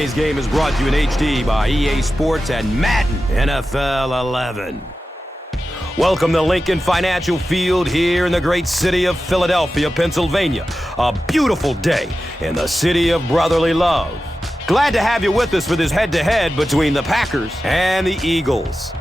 Today's game is brought to you in HD by EA Sports and Madden NFL 11. Welcome to Lincoln Financial Field here in the great city of Philadelphia, Pennsylvania. A beautiful day in the city of brotherly love. Glad to have you with us for this head-to-head between the Packers and the Eagles.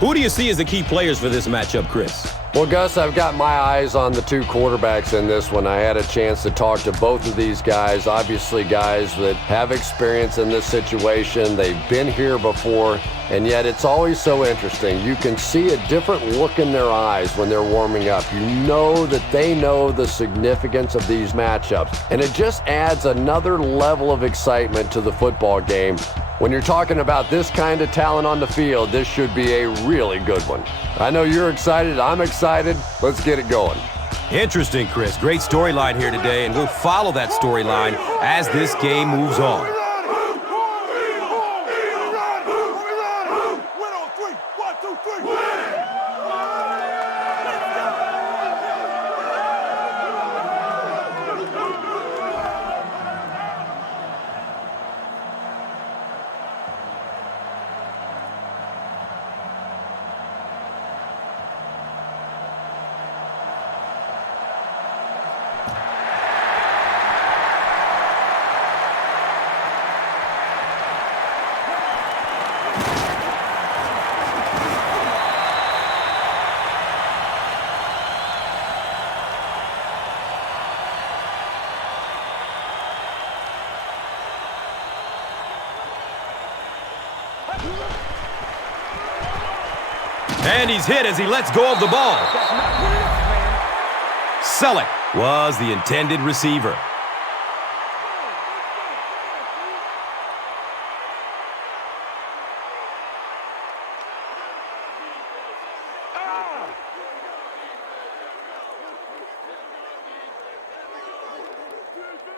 Who do you see as the key players for this matchup, Chris? Well, Gus, I've got my eyes on the two quarterbacks in this one. I had a chance to talk to both of these guys, obviously guys that have experience in this situation. They've been here before, and yet it's always so interesting. You can see a different look in their eyes when they're warming up. You know that they know the significance of these matchups, and it just adds another level of excitement to the football game. When you're talking about this kind of talent on the field, this should be a really good one. I know you're excited. I'm excited. Let's get it going. Interesting, Chris. Great storyline here today, and we'll follow that storyline as this game moves on. And he's hit as he lets go of the ball. Selleck was the intended receiver.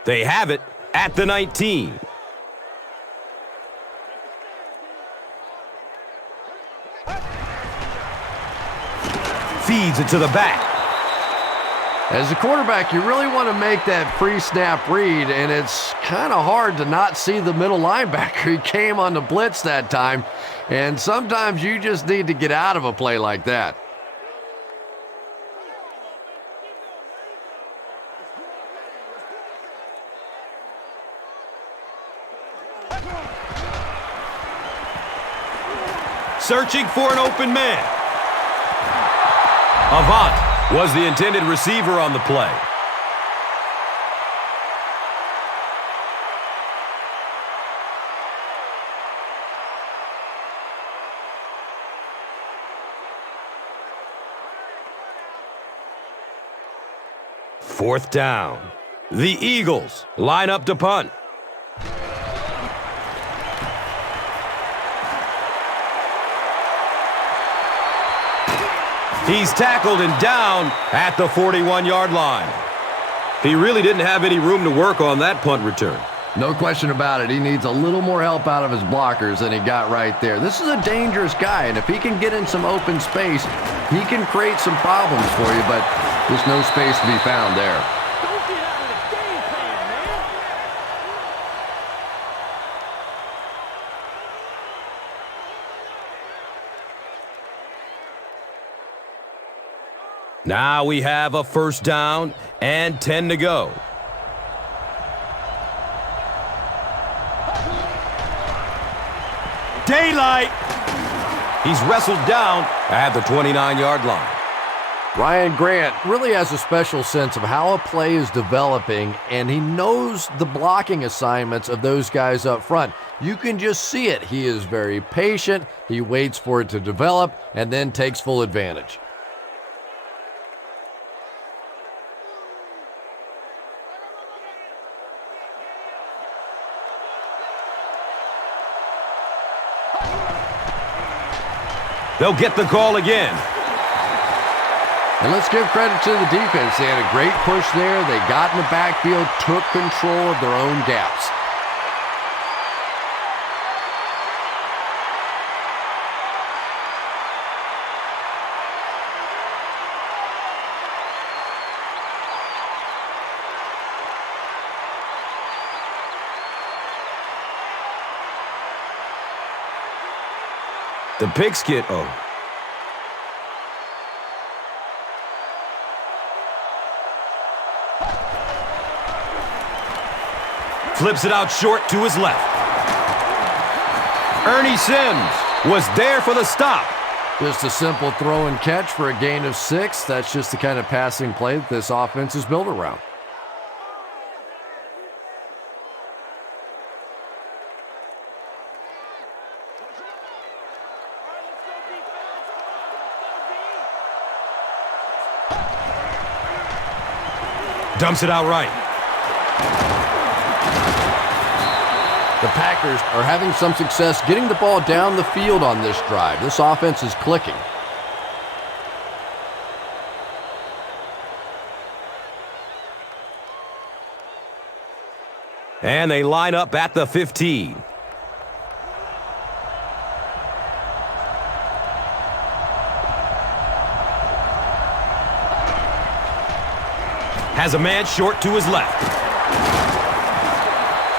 They have it at the 19. Feeds it to the back. As a quarterback, you really want to make that pre-snap read, and it's kind of hard to not see the middle linebacker. He came on the blitz that time, and sometimes you just need to get out of a play like that. Searching for an open man. Avant was the intended receiver on the play. Fourth down. The Eagles line up to punt. He's tackled and down at the 41-yard line. He really didn't have any room to work on that punt return. No question about it. He needs a little more help out of his blockers than he got right there. This is a dangerous guy, and if he can get in some open space, he can create some problems for you, but there's no space to be found there. Now we have a first down and 10 to go. Daylight. He's wrestled down at the 29-yard line. Ryan Grant really has a special sense of how a play is developing, and he knows the blocking assignments of those guys up front. You can just see it. He is very patient. He waits for it to develop and then takes full advantage. They'll get the call again. And let's give credit to the defense. They had a great push there. They got in the backfield, took control of their own gaps. The pigskin. Oh. Flips it out short to his left. Ernie Sims was there for the stop. Just a simple throw and catch for a gain of 6. That's just the kind of passing play that this offense is built around. Dumps it out right. The Packers are having some success getting the ball down the field on this drive. This offense is clicking. And they line up at the 15. Has a man short to his left.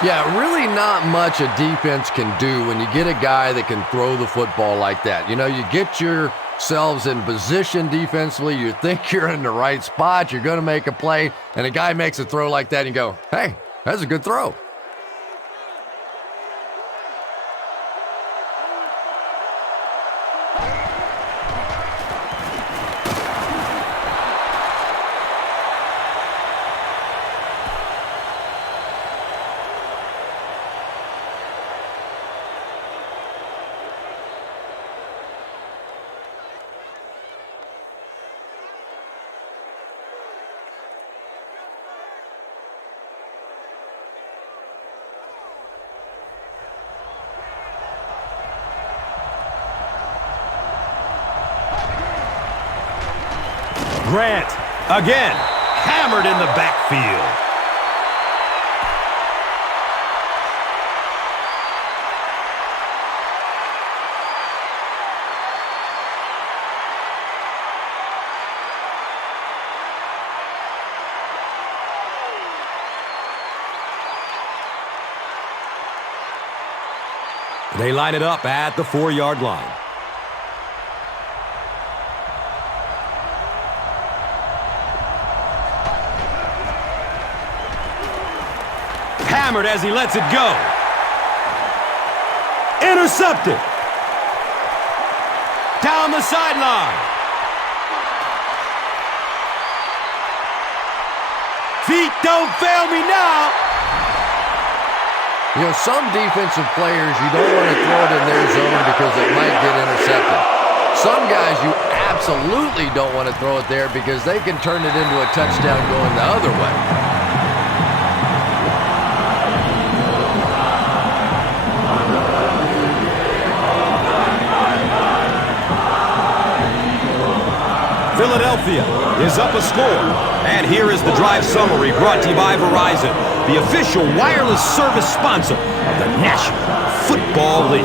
Yeah, really not much a defense can do when you get a guy that can throw the football like that. You know, you get yourselves in position defensively, you think you're in the right spot, you're going to make a play, and a guy makes a throw like that and you go, hey, that's a good throw. Grant, again, hammered in the backfield. They line it up at the 4-yard line. Hammered as he lets it go. Intercepted. Down the sideline. Feet don't fail me now. You know, some defensive players, you don't want to throw it in their zone because it might get intercepted. Some guys, you absolutely don't want to throw it there because they can turn it into a touchdown going the other way. Philadelphia is up a score. And here is the drive summary brought to you by Verizon, the official wireless service sponsor of the National Football League.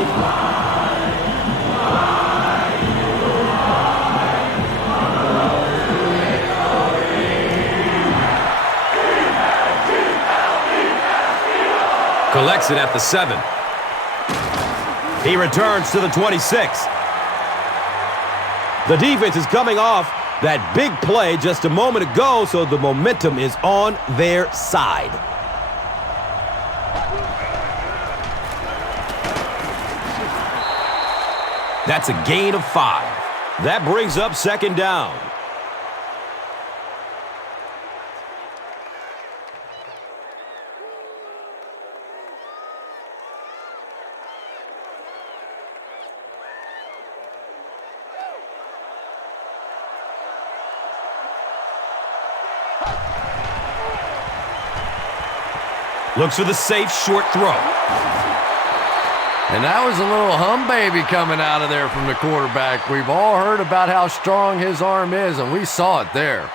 Collects it at the 7. He returns to the 26. The defense is coming off that big play just a moment ago, so the momentum is on their side. That's a gain of 5. That brings up second down. Looks for the safe short throw. And that was a little hum baby coming out of there from the quarterback. We've all heard about how strong his arm is, and we saw it there.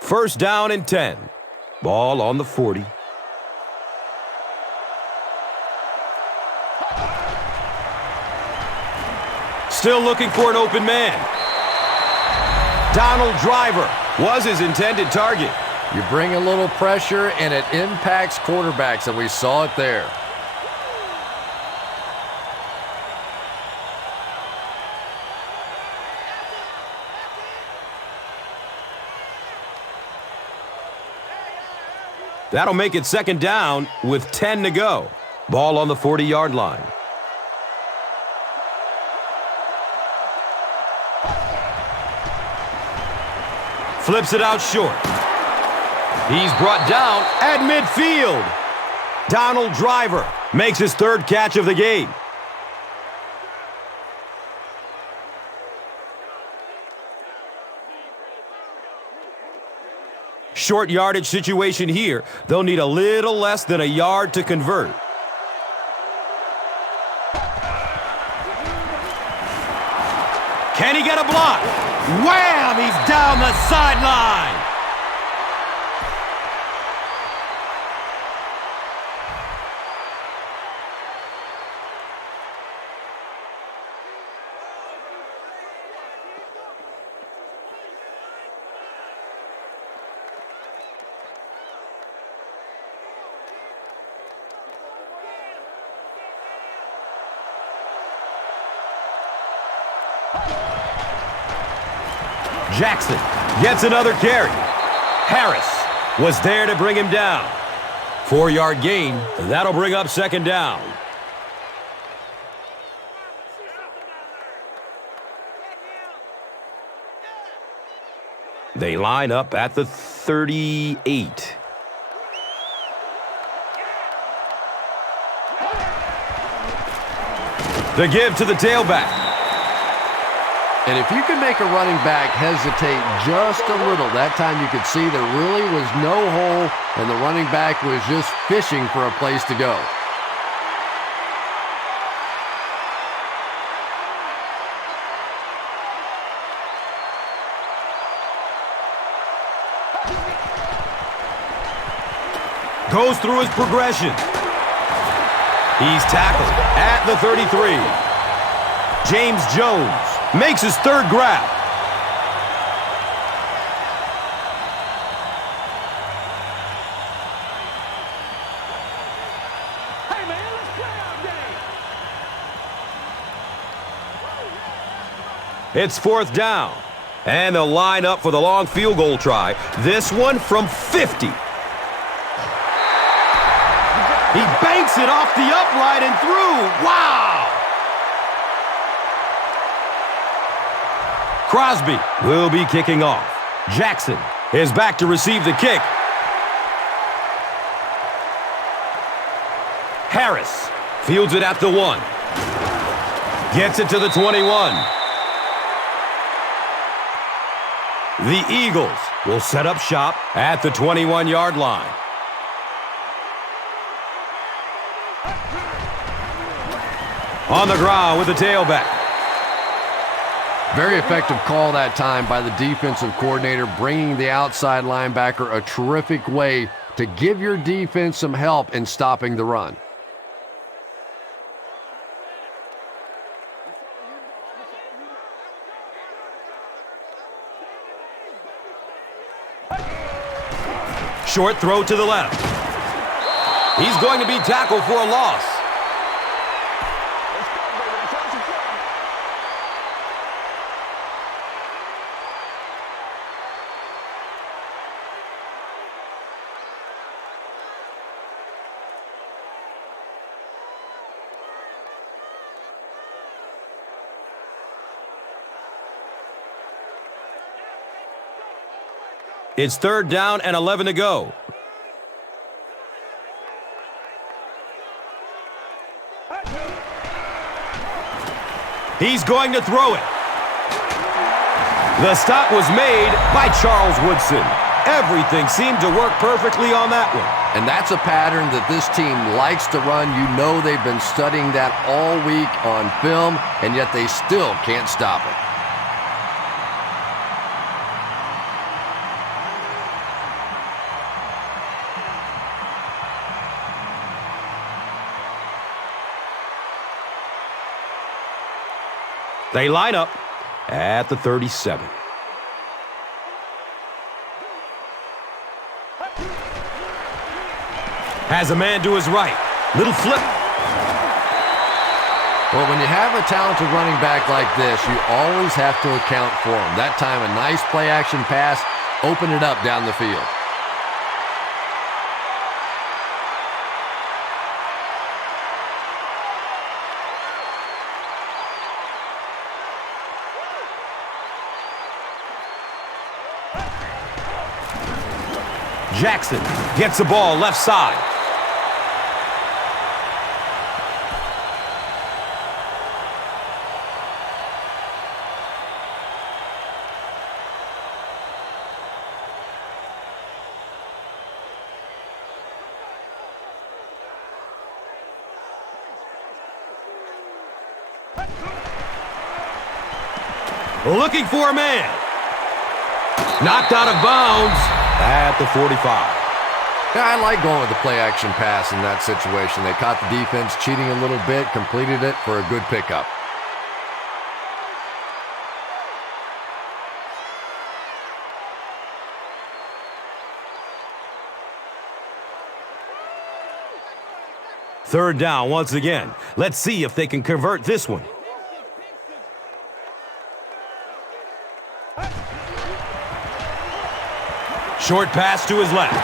First down and 10. Ball on the 40. Still looking for an open man. Donald Driver was his intended target. You bring a little pressure, and it impacts quarterbacks, and we saw it there. That'll make it second down with 10 to go. Ball on the 40-yard line. Flips it out short. He's brought down at midfield. Donald Driver makes his third catch of the game. Short yardage situation here. They'll need a little less than a yard to convert. Can he get a block? Wham! He's down the sideline. Jackson gets another carry. Harris was there to bring him down. 4-yard gain. That'll bring up second down. They line up at the 38. The give to the tailback. And if you can make a running back hesitate just a little, that time you could see there really was no hole, and the running back was just fishing for a place to go. Goes through his progression. He's tackled at the 33. James Jones makes his third grab. Hey man, let's play our game. It's fourth down. And they'll line up for the long field goal try. This one from 50. He banks it off the upright and through. Wow! Crosby will be kicking off. Jackson is back to receive the kick. Harris fields it at the 1. Gets it to the 21. The Eagles will set up shop at the 21-yard line. On the ground with the tailback. Very effective call that time by the defensive coordinator, bringing the outside linebacker a terrific way to give your defense some help in stopping the run. Short throw to the left. He's going to be tackled for a loss. It's third down and 11 to go. He's going to throw it. The stop was made by Charles Woodson. Everything seemed to work perfectly on that one. And that's a pattern that this team likes to run. You know they've been studying that all week on film, and yet they still can't stop it. They line up at the 37. Has a man to his right. Little flip. Well, when you have a talented running back like this, you always have to account for him. That time, a nice play-action pass opened it up down the field. Jackson gets the ball left side. Looking for a man. Knocked out of bounds at the 45. Yeah, I like going with the play-action pass in that situation. They caught the defense cheating a little bit, completed it for a good pickup. Third down once again. Let's see if they can convert this one. Short pass to his left.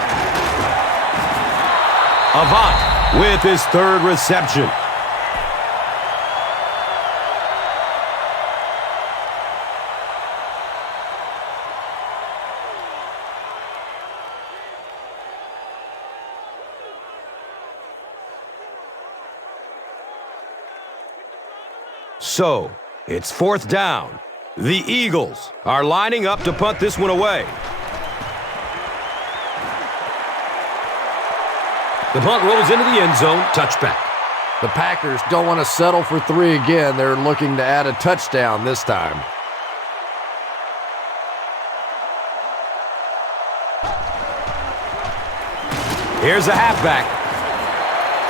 Avant with his third reception. So, it's fourth down. The Eagles are lining up to punt this one away. The punt rolls into the end zone. Touchback. The Packers don't want to settle for 3 again. They're looking to add a touchdown this time. Here's a halfback.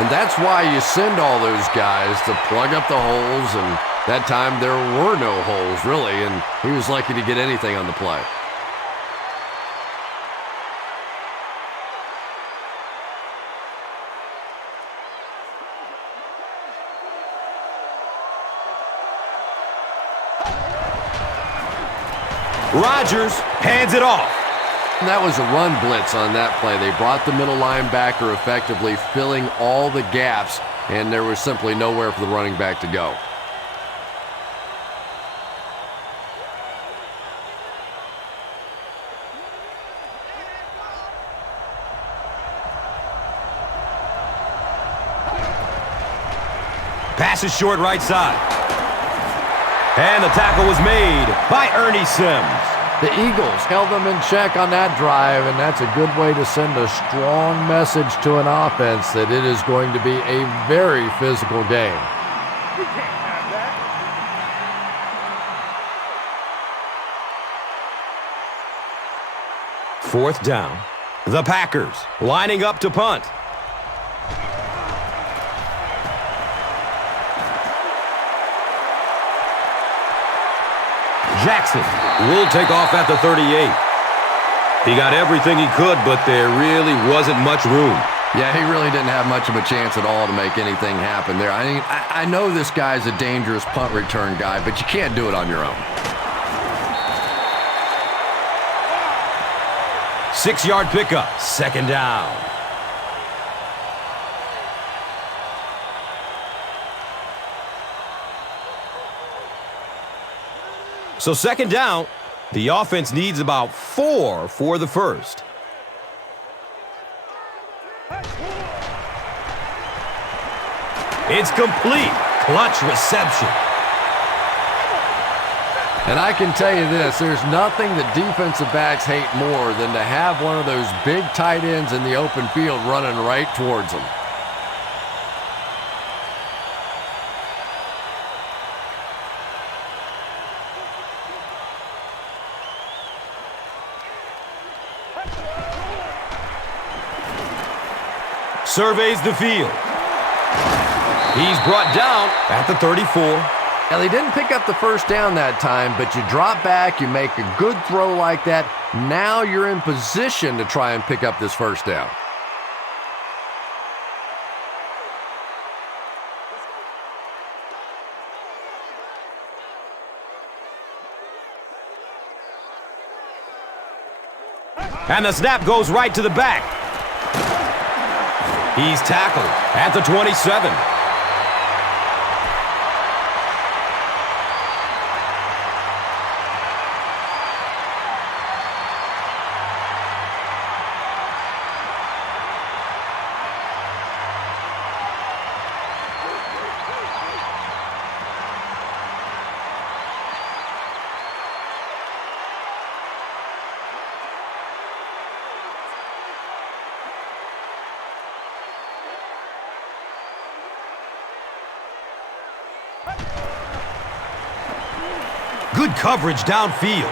And that's why you send all those guys to plug up the holes, and that time there were no holes, really, and he was lucky to get anything on the play. Rodgers hands it off. And that was a run blitz on that play. They brought the middle linebacker effectively, filling all the gaps, and there was simply nowhere for the running back to go. Pass is short right side. And the tackle was made by Ernie Sims. The Eagles held them in check on that drive, and that's a good way to send a strong message to an offense that it is going to be a very physical game. You can't have that. Fourth down. The Packers lining up to punt. Jackson will take off at the 38. He got everything he could, but there really wasn't much room. Yeah, he really didn't have much of a chance at all to make anything happen there. I mean, I know this guy's a dangerous punt return guy, but you can't do it on your own. 6-yard pickup, second down. So second down, the offense needs about 4 for the first. It's complete. Clutch reception. And I can tell you this, there's nothing that defensive backs hate more than to have one of those big tight ends in the open field running right towards them. Surveys the field. He's brought down at the 34. Now, they didn't pick up the first down that time, but you drop back, you make a good throw like that. Now you're in position to try and pick up this first down. And the snap goes right to the back. He's tackled at the 27. Good coverage downfield.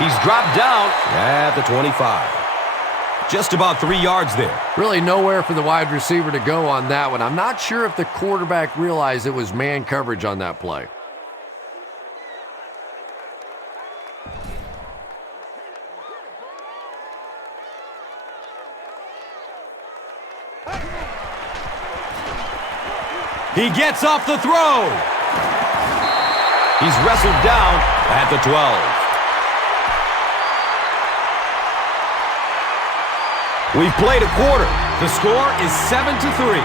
He's dropped down at the 25. Just about 3 yards there. Really nowhere for the wide receiver to go on that one. I'm not sure if the quarterback realized it was man coverage on that play. He gets off the throw. He's wrestled down at the 12. We've played a quarter. The score is 7-3.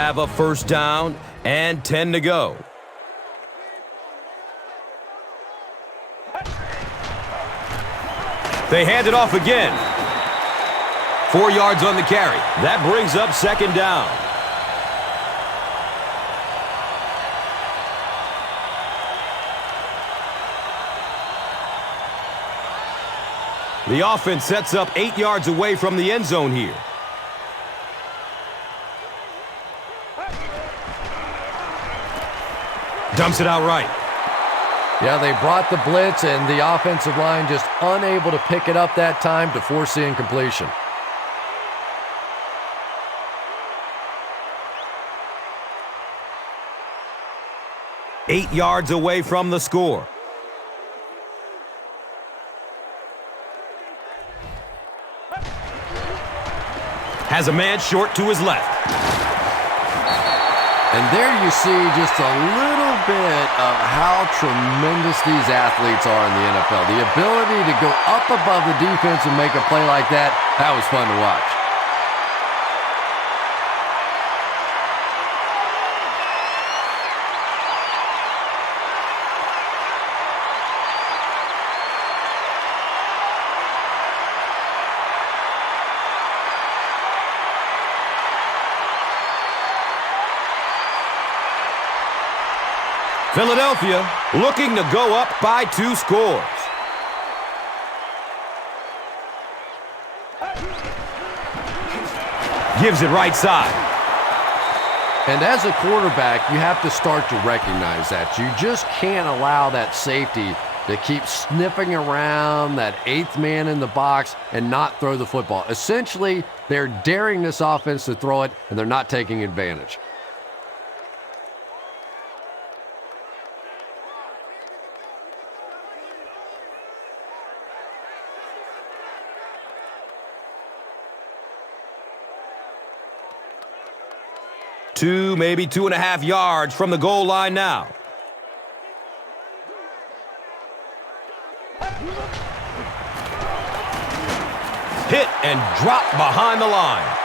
Have a first down and 10 to go. They hand it off again. 4 yards on the carry. That brings up second down. The offense sets up 8 yards away from the end zone here. Dumps it out right. Yeah, they brought the blitz, and the offensive line just unable to pick it up that time to force the incompletion. Eight yards away from the score. Has a man short to his left. And there you see just a little bit of how tremendous these athletes are in the NFL. The ability to go up above the defense and make a play like that, that was fun to watch. Philadelphia looking to go up by 2 scores. Gives it right side. And as a quarterback, you have to start to recognize that. You just can't allow that safety to keep sniffing around that 8th man in the box and not throw the football. Essentially, they're daring this offense to throw it, and they're not taking advantage. Maybe 2.5 yards from the goal line now. Hit and drop behind the line.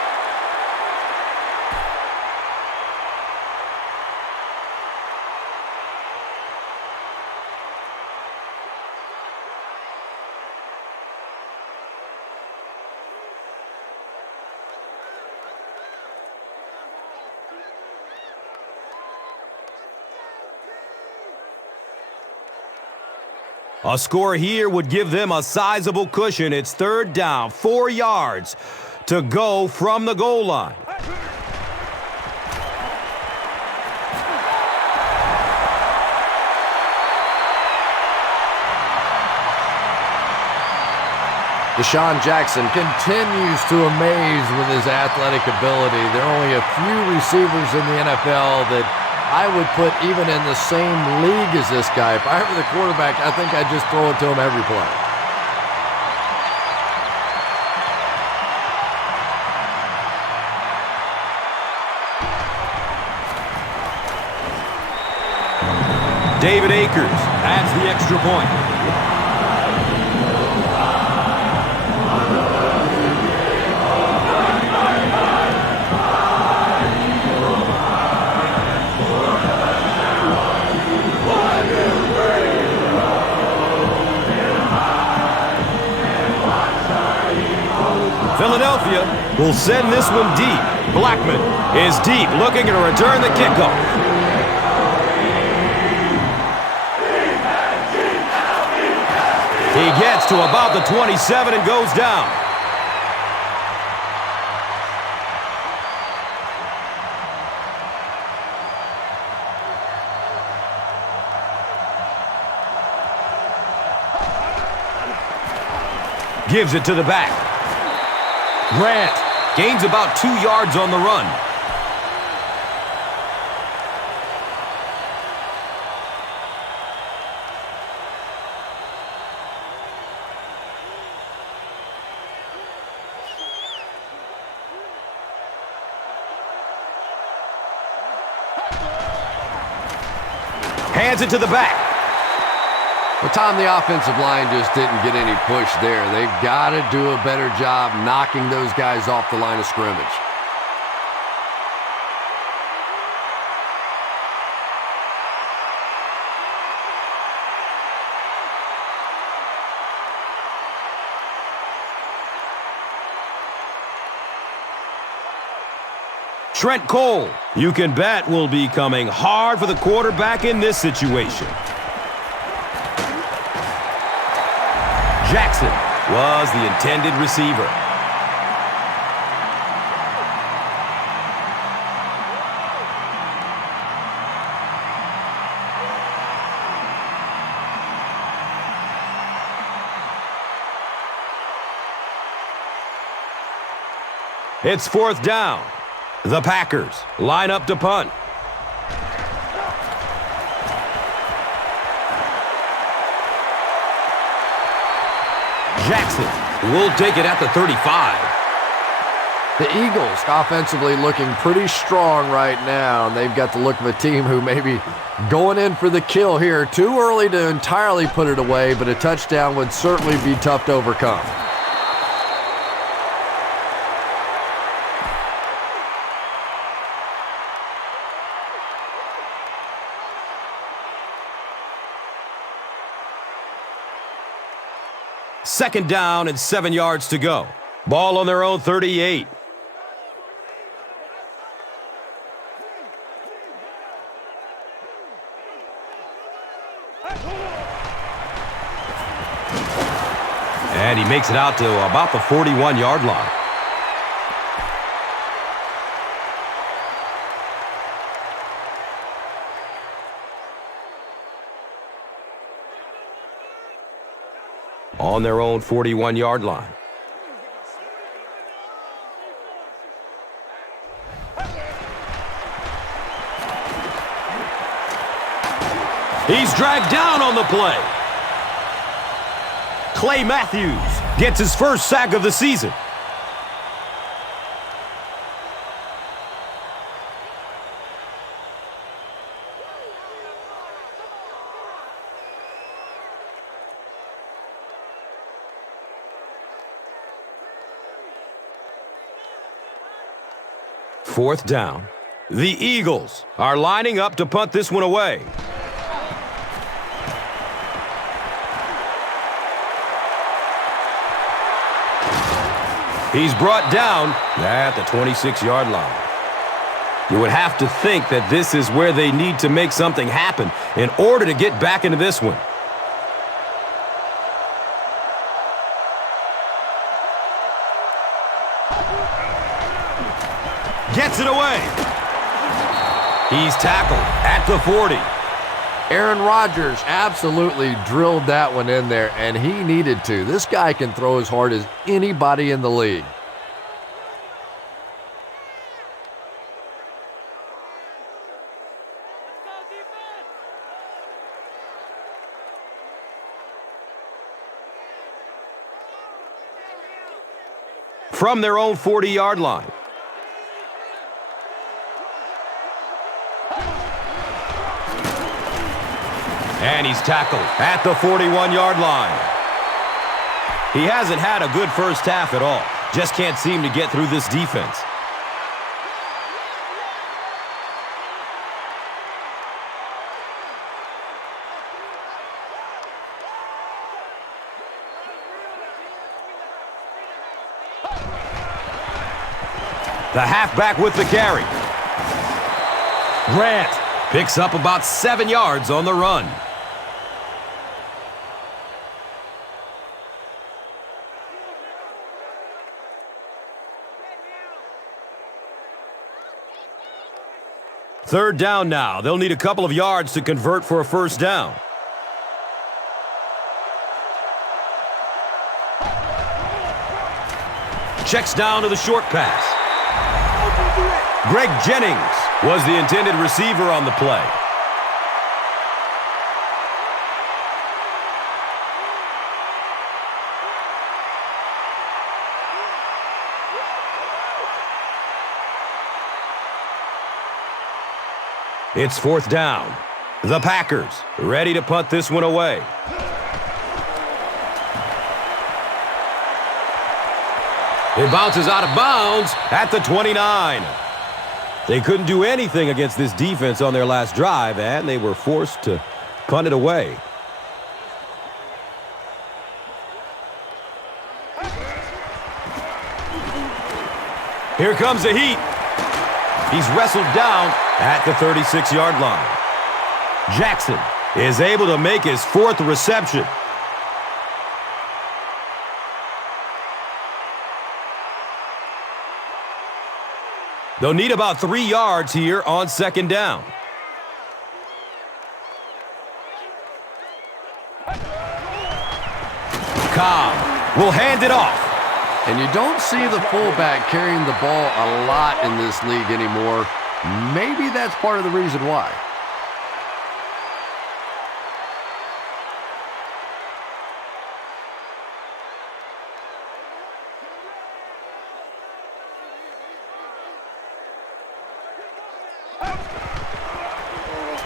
A score here would give them a sizable cushion. It's third down, 4 yards to go from the goal line. Deshaun Jackson continues to amaze with his athletic ability. There are only a few receivers in the NFL that I would put even in the same league as this guy. If I were the quarterback, I think I'd just throw it to him every play. David Akers adds the extra point. Philadelphia will send this one deep. Blackman is deep, looking to return the kickoff. He gets to about the 27 and goes down. Gives it to the back. Grant gains about 2 yards on the run. Hands it to the back. Well, Tom, the offensive line just didn't get any push there. They've got to do a better job knocking those guys off the line of scrimmage. Trent Cole, you can bet, will be coming hard for the quarterback in this situation. Jackson was the intended receiver. It's fourth down. The Packers line up to punt. Jackson will take it at the 35. The Eagles offensively looking pretty strong right now. And they've got the look of a team who may be going in for the kill here. Too early to entirely put it away, but a touchdown would certainly be tough to overcome. Second down and 7 yards to go. Ball on their own 38. And he makes it out to about the 41-yard line. On their own 41-yard line. He's dragged down on the play. Clay Matthews gets his first sack of the season. Fourth down. The Eagles are lining up to punt this one away. He's brought down at the 26-yard line. You would have to think that this is where they need to make something happen in order to get back into this one. Gets it away. He's tackled at the 40. Aaron Rodgers absolutely drilled that one in there, and he needed to. This guy can throw as hard as anybody in the league. From their own 40-yard line. And he's tackled at the 41-yard line. He hasn't had a good first half at all. Just can't seem to get through this defense. The halfback with the carry. Grant picks up about 7 yards on the run. Third down now. They'll need a couple of yards to convert for a first down. Checks down to the short pass. Greg Jennings was the intended receiver on the play. It's fourth down. The Packers ready to punt this one away. It bounces out of bounds at the 29. They couldn't do anything against this defense on their last drive, and they were forced to punt it away. Here comes the heat. He's wrestled down at the 36-yard line. Jackson is able to make his fourth reception. They'll need about 3 yards here on second down. Cobb will hand it off. And you don't see the fullback carrying the ball a lot in this league anymore. Maybe that's part of the reason why.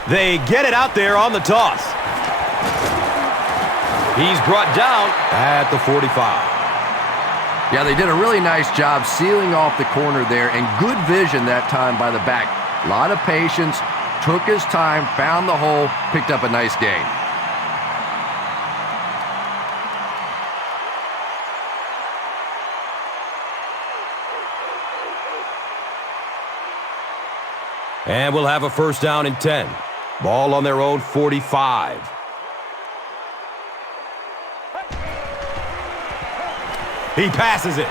They get it out there on the toss. He's brought down at the 45. Yeah, they did a really nice job sealing off the corner there, and good vision that time by the back. A lot of patience, took his time, found the hole, picked up a nice gain. And we'll have a first down and 10. Ball on their own 45. He passes it.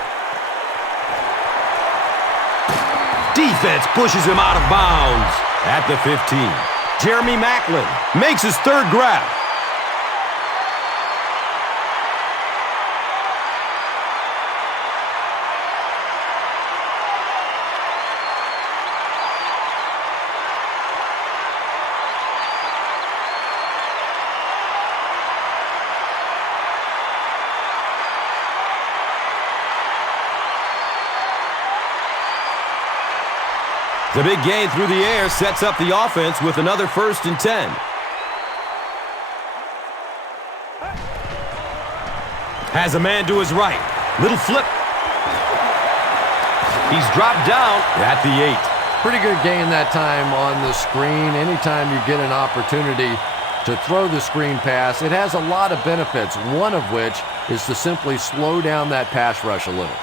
Defense pushes him out of bounds at the 15. Jeremy Maclin makes his third grab. The big gain through the air sets up the offense with another first and 10. Has a man to his right. Little flip. He's dropped down at the 8. Pretty good gain that time on the screen. Anytime you get an opportunity to throw the screen pass, it has a lot of benefits, one of which is to simply slow down that pass rush a little.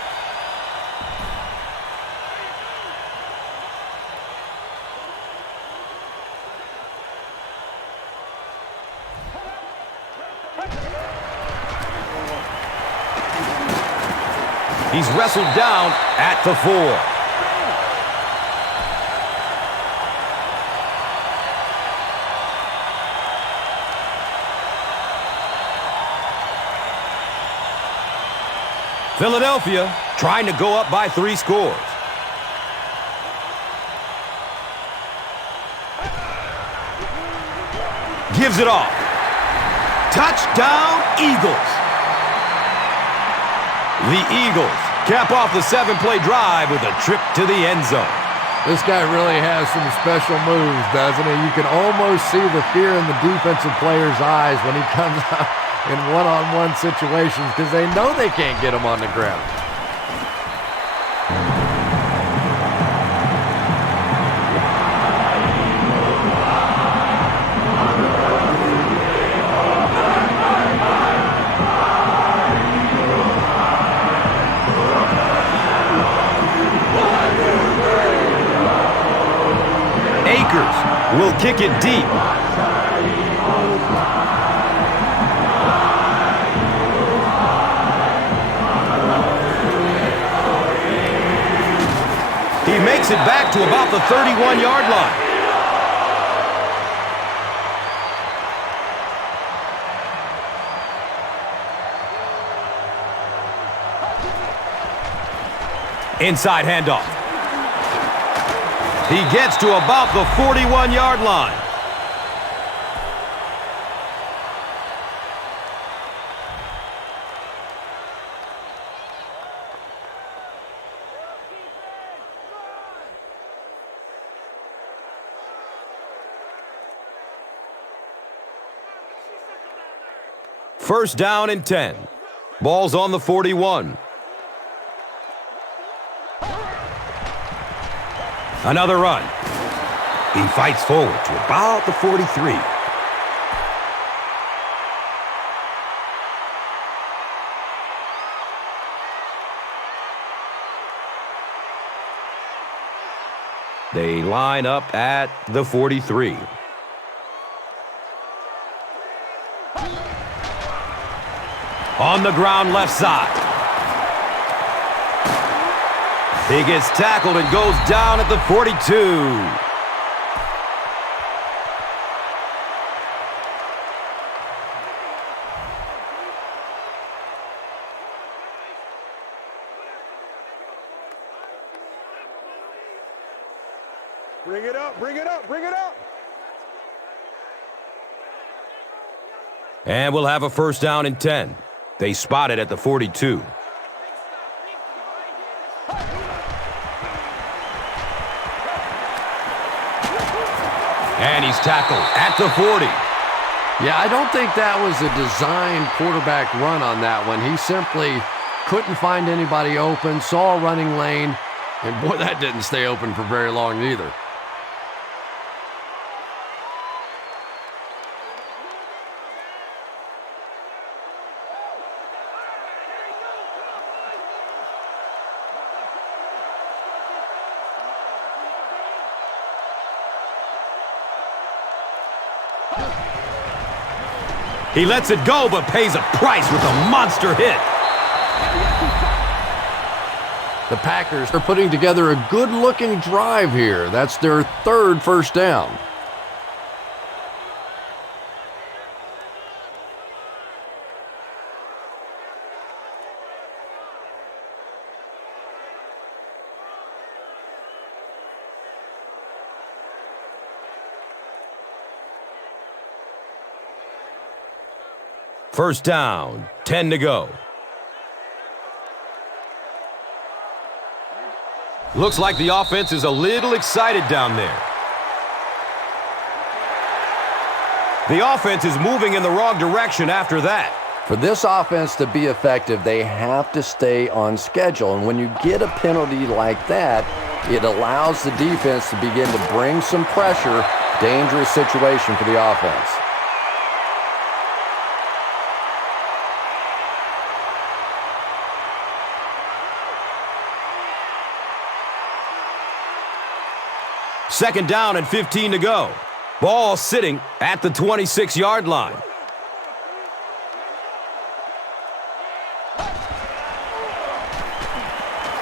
He's wrestled down at the 4. Philadelphia trying to go up by 3 scores. Gives it off. Touchdown, Eagles. The Eagles cap off the 7-play drive with a trip to the end zone. This guy really has some special moves, doesn't he? You can almost see the fear in the defensive player's eyes when he comes out in one-on-one situations because they know they can't get him on the ground. Will kick it deep. He makes it back to about the 31-yard line. Inside handoff. He gets to about the 41-yard line. First down and 10. Ball's on the 41. Another run. He fights forward to about the 43. They line up at the 43. On the ground left side. He gets tackled and goes down at the 42. Bring it up, bring it up, bring it up. And we'll have a first down and 10. They spot it at the 42. And he's tackled at the 40. Yeah, I don't think that was a designed quarterback run on that one. He simply couldn't find anybody open, saw a running lane, and boy, that didn't stay open for very long either. He lets it go, but pays a price with a monster hit. The Packers are putting together a good-looking drive here. That's their 3rd first down. First down, 10 to go. Looks like the offense is a little excited down there. The offense is moving in the wrong direction after that. For this offense to be effective, they have to stay on schedule. And when you get a penalty like that, it allows the defense to begin to bring some pressure. Dangerous situation for the offense. Second down and 15 to go. Ball sitting at the 26-yard line.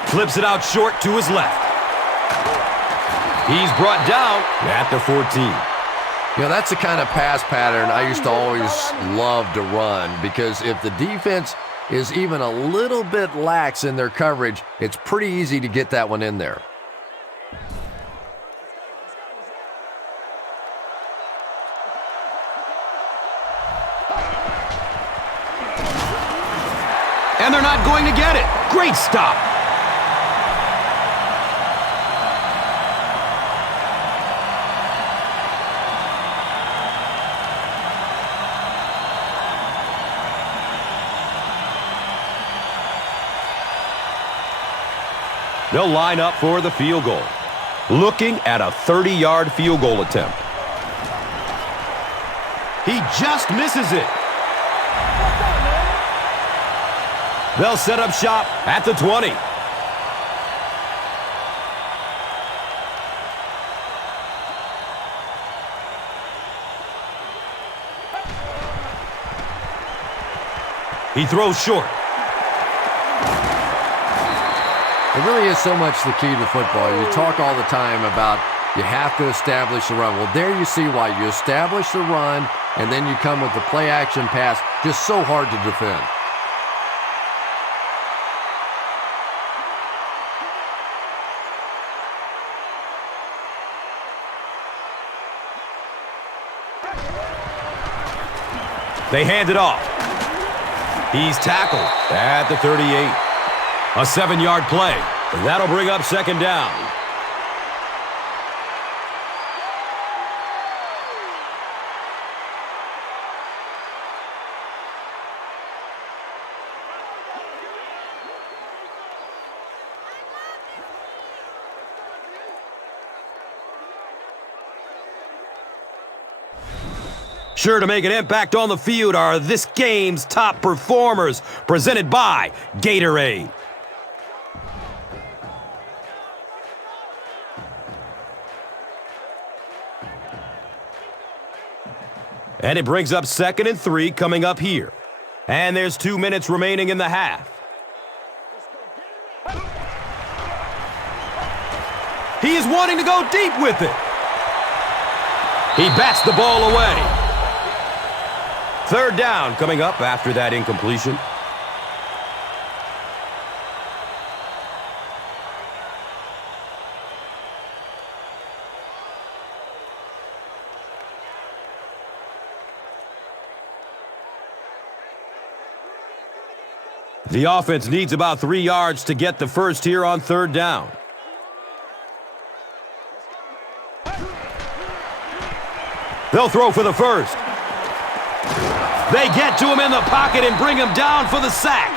Flips it out short to his left. He's brought down at the 14. You know, that's the kind of pass pattern I used to always love to run, because if the defense is even a little bit lax in their coverage, it's pretty easy to get that one in there. And they're not going to get it. Great stop. They'll line up for the field goal. Looking at a 30-yard field goal attempt. He just misses it. They'll set up shop at the 20. He throws short. It really is so much the key to football. You talk all the time about you have to establish the run. Well, there you see why. You establish the run, and then you come with the play-action pass. Just so hard to defend. They hand it off. He's tackled at the 38. A 7-yard play. That'll bring up second down. Sure to make an impact on the field are this game's top performers, presented by Gatorade. And it brings up 2nd and 3 coming up here. And there's 2 minutes remaining in the half. He is wanting to go deep with it. He bats the ball away. 3rd down coming up after that incompletion. The offense needs about 3 yards to get the first here on 3rd down. They'll throw for the first. They get to him in the pocket and bring him down for the sack.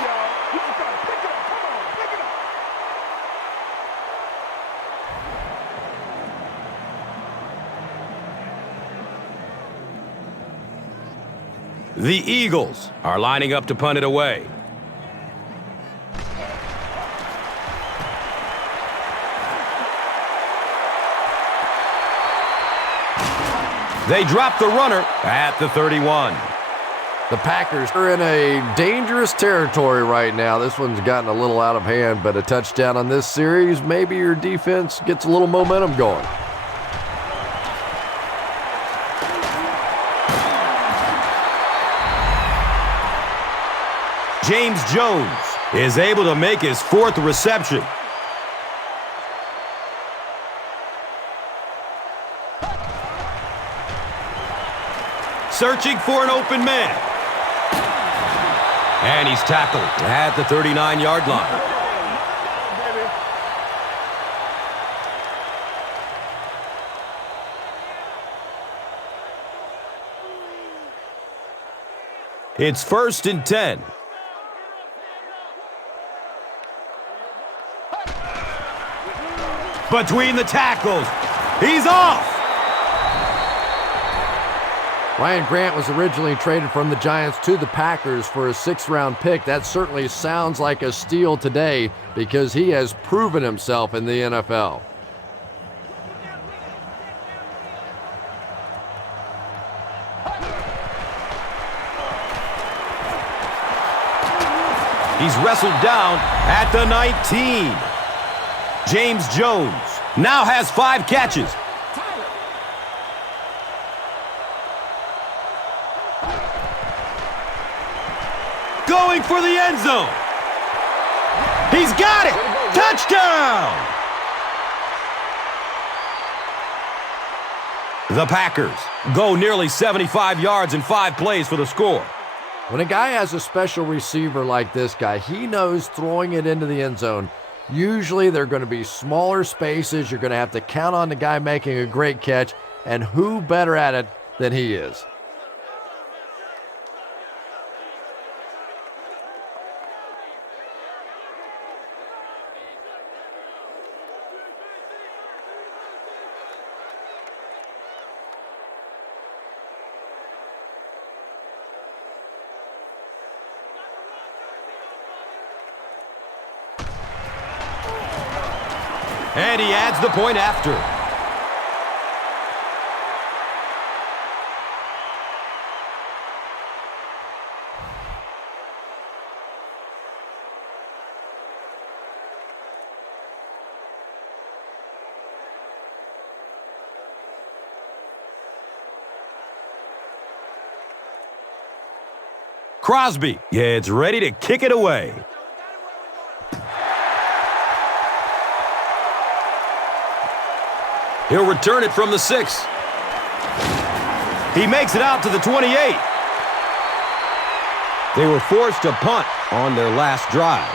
The Eagles are lining up to punt it away. They drop the runner at the 31. The Packers are in a dangerous territory right now. This one's gotten a little out of hand, but a touchdown on this series, maybe your defense gets a little momentum going. James Jones is able to make his 4th reception. Searching for an open man. And he's tackled at the 39-yard line. It's 1st and 10. Between the tackles. He's off. Ryan Grant was originally traded from the Giants to the Packers for a 6th-round pick. That certainly sounds like a steal today because he has proven himself in the NFL. He's wrestled down at the 19. James Jones now has 5 catches. Going for the end zone. He's got it. Touchdown. The Packers go nearly 75 yards in 5 plays for the score. When a guy has a special receiver like this guy, he knows throwing it into the end zone. Usually they're going to be smaller spaces. You're going to have to count on the guy making a great catch, and who better at it than he is? And he adds the point after. Crosby gets ready to kick it away. He'll return it from the 6. He makes it out to the 28. They were forced to punt on their last drive.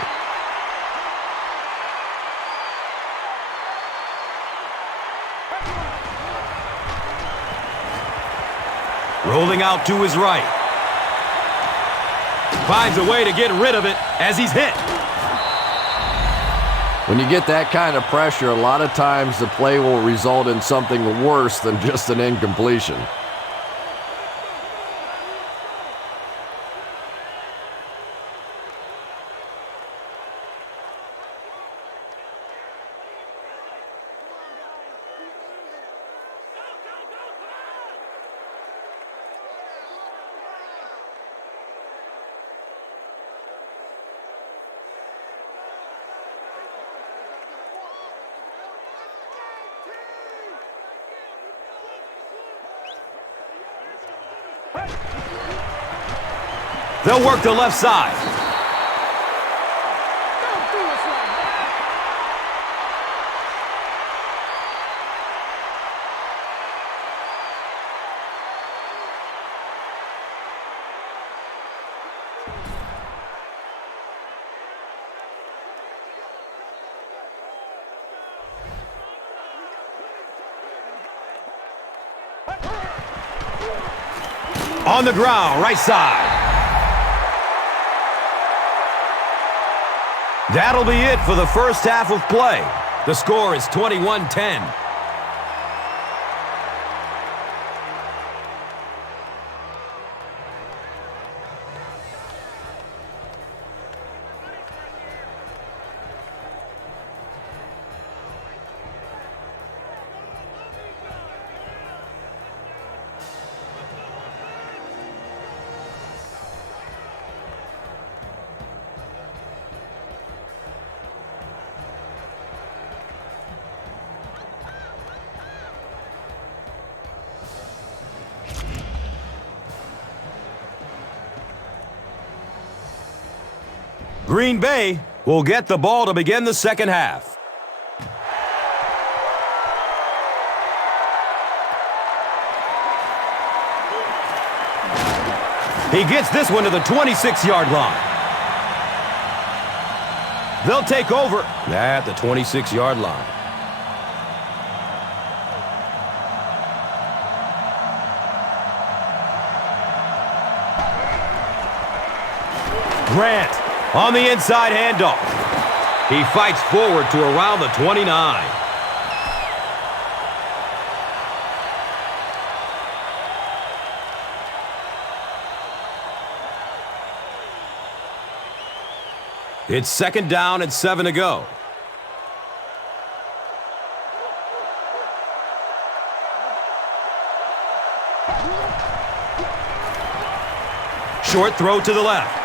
Rolling out to his right. Finds a way to get rid of it as he's hit. When you get that kind of pressure, a lot of times the play will result in something worse than just an incompletion. They'll work the left side. On the ground, right side. That'll be it for the first half of play. The score is 21-10. Green Bay will get the ball to begin the second half. He gets this one to the 26-yard line. They'll take over at the 26-yard line. Grant on the inside handoff. He fights forward to around the 29. It's second down and 7 to go. Short throw to the left.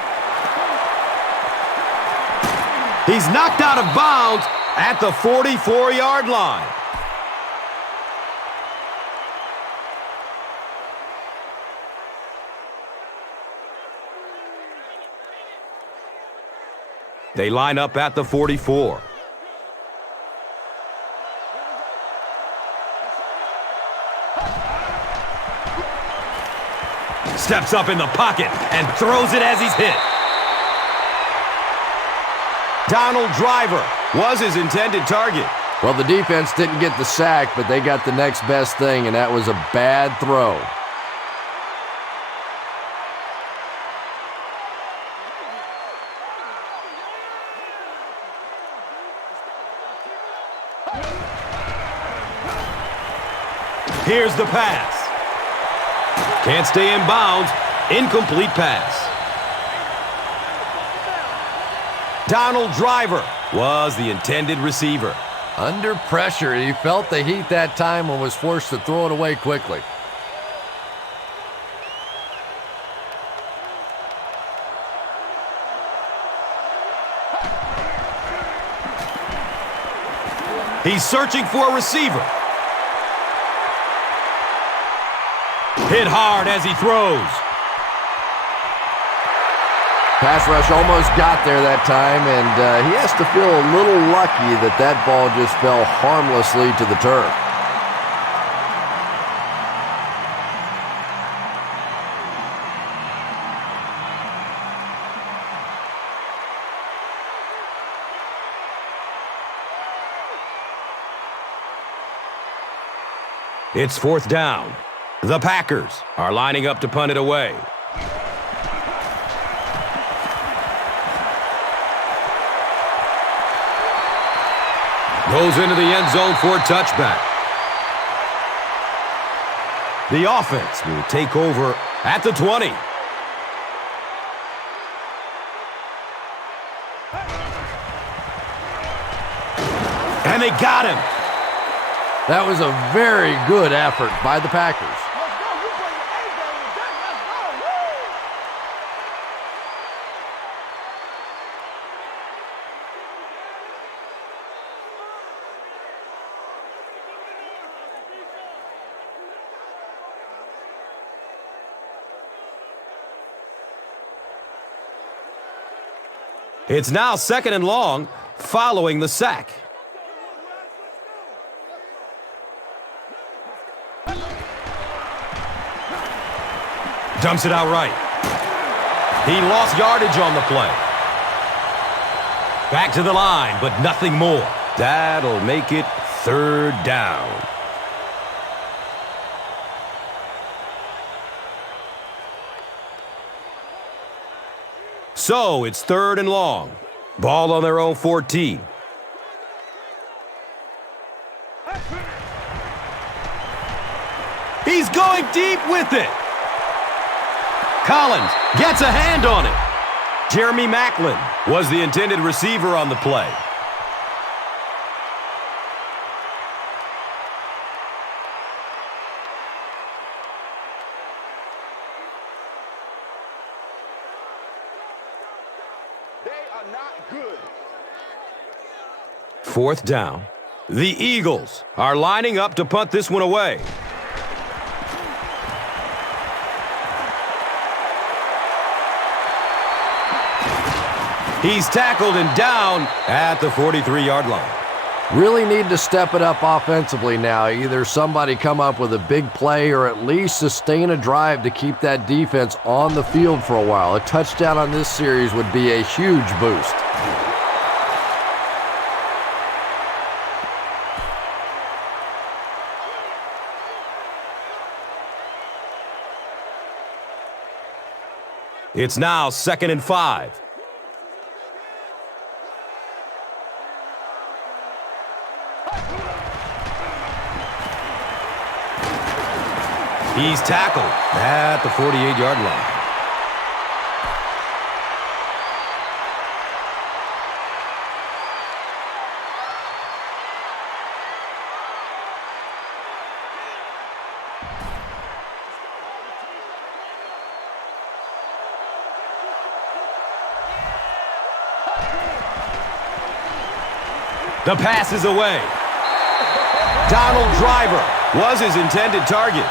He's knocked out of bounds at the 44-yard line. They line up at the 44. Steps up in the pocket and throws it as he's hit. Donald Driver was his intended target. Well, the defense didn't get the sack, but they got the next best thing, and that was a bad throw. Here's the pass. Can't stay in bounds. Incomplete pass. Donald Driver was the intended receiver. Under pressure, he felt the heat that time and was forced to throw it away quickly. He's searching for a receiver. Hit hard as he throws. Pass rush almost got there that time, and he has to feel a little lucky that that ball just fell harmlessly to the turf. It's 4th down. The Packers are lining up to punt it away. Goes into the end zone for a touchback. The offense will take over at the 20. And they got him. That was a very good effort by the Packers. It's now 2nd and long following the sack. Dumps it out right. He lost yardage on the play. Back to the line, but nothing more. That'll make it 3rd down. So it's 3rd and long. Ball on their own 14. He's going deep with it. Collins gets a hand on it. Jeremy Maclin was the intended receiver on the play. They are not good. 4th down. The Eagles are lining up to punt this one away. He's tackled and down at the 43-yard line. Really need to step it up offensively now. Either somebody come up with a big play or at least sustain a drive to keep that defense on the field for a while. A touchdown on this series would be a huge boost. It's now 2nd and 5. He's tackled at the 48-yard line. The pass is away. Donald Driver was his intended target.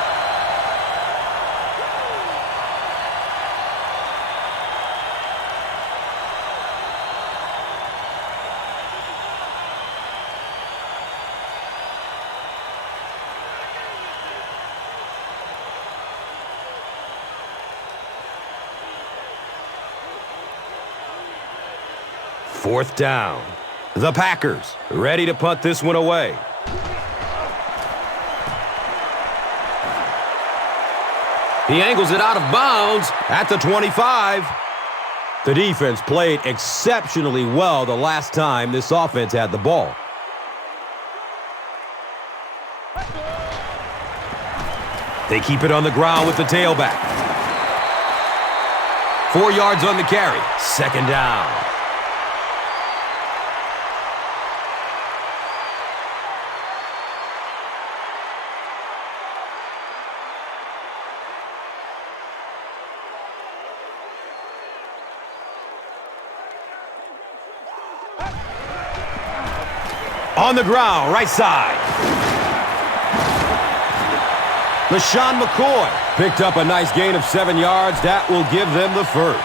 4th down. The Packers ready to punt this one away. He angles it out of bounds at the 25. The defense played exceptionally well the last time this offense had the ball. They keep it on the ground with the tailback. 4 yards on the carry. 2nd down. On the ground, right side. LaShawn McCoy picked up a nice gain of 7 yards. That will give them the first.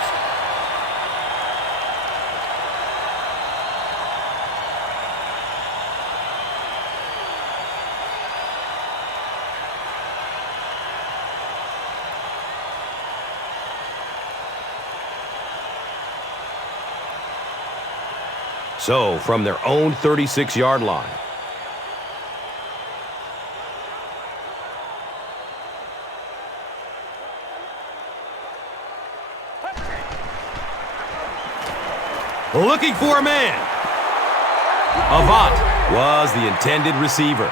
So, from their own 36-yard line. Looking for a man. Avant was the intended receiver.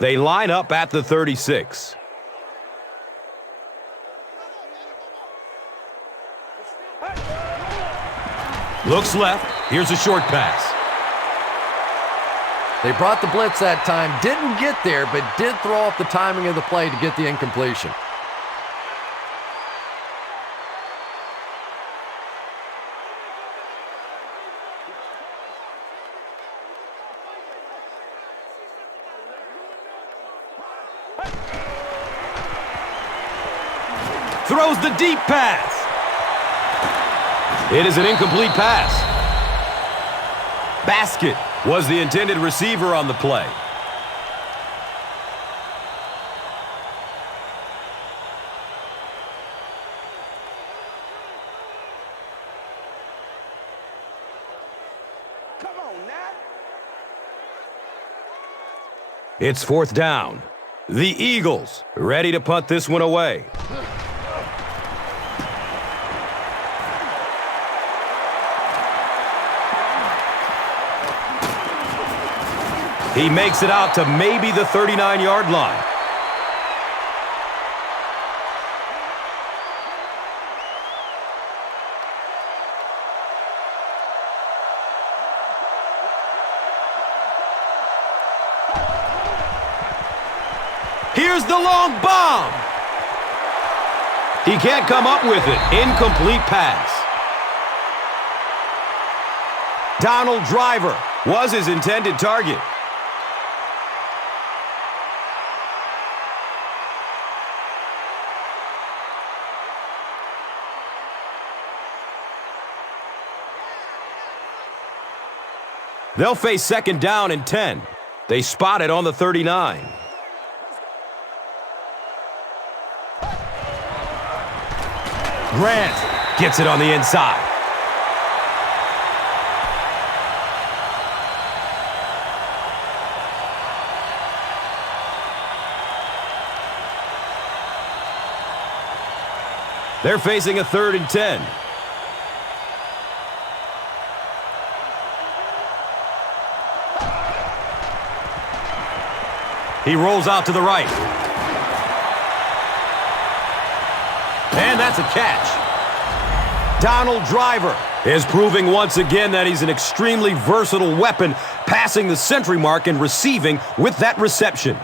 They line up at the 36. Looks left. Here's a short pass. They brought the blitz that time. Didn't get there, but did throw off the timing of the play to get the incompletion. Throws the deep pass. It is an incomplete pass. Basket was the intended receiver on the play. Come on, Nat. It's 4th down. The Eagles ready to punt this one away. He makes it out to maybe the 39-yard line. Here's the long bomb. He can't come up with it. Incomplete pass. Donald Driver was his intended target. They'll face 2nd down and 10. They spot it on the 39. Grant gets it on the inside. They're facing a 3rd and 10. He rolls out to the right. And that's a catch. Donald Driver is proving once again that he's an extremely versatile weapon, passing the century mark and receiving with that reception.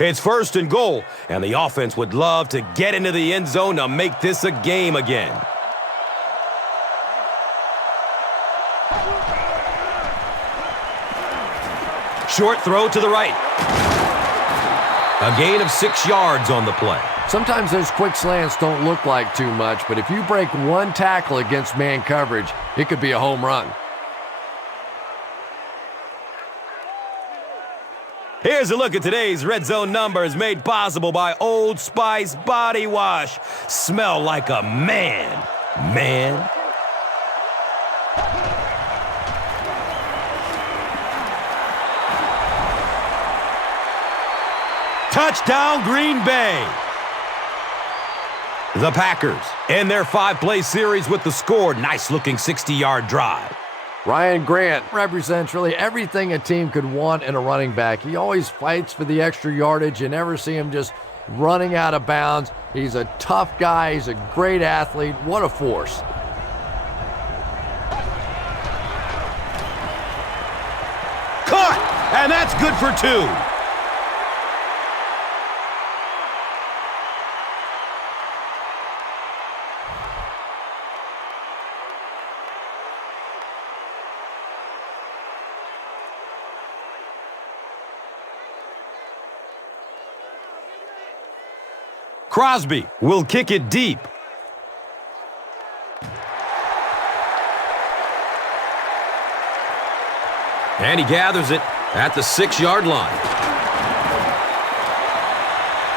It's first and goal, and the offense would love to get into the end zone to make this a game again. Short throw to the right. A gain of 6 yards on the play. Sometimes those quick slants don't look like too much, but if you break one tackle against man coverage, it could be a home run. Here's a look at today's Red Zone numbers made possible by Old Spice Body Wash. Smell like a man. Man. Touchdown, Green Bay. The Packers in their 5-play series with the score. Nice-looking 60-yard drive. Ryan Grant represents really everything a team could want in a running back. He always fights for the extra yardage. You never see him just running out of bounds. He's a tough guy. He's a great athlete. What a force. Caught! And that's good for 2. Crosby will kick it deep. And he gathers it at the 6-yard line.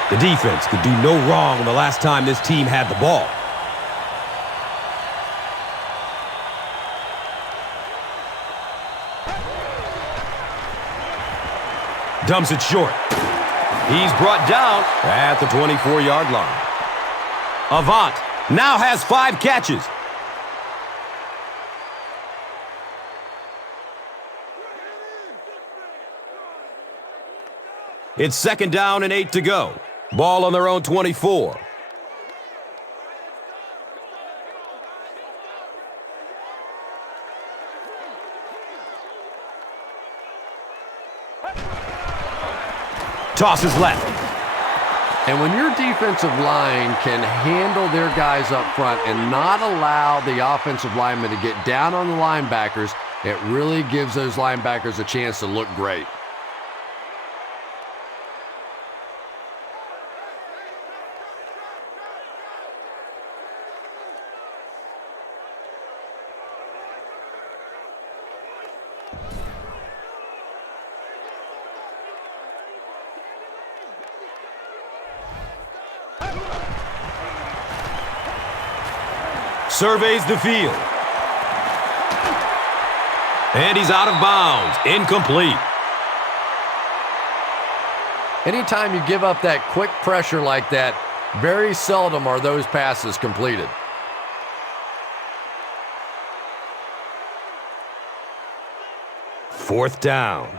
The defense could do no wrong the last time this team had the ball. Dumps it short. He's brought down at the 24-yard line. Avant now has 5 catches. It's 2nd down and 8 to go. Ball on their own 24. Tosses left. And when your defensive line can handle their guys up front and not allow the offensive linemen to get down on the linebackers, it really gives those linebackers a chance to look great. Surveys the field. And he's out of bounds. Incomplete. Anytime you give up that quick pressure like that, very seldom are those passes completed. Fourth down.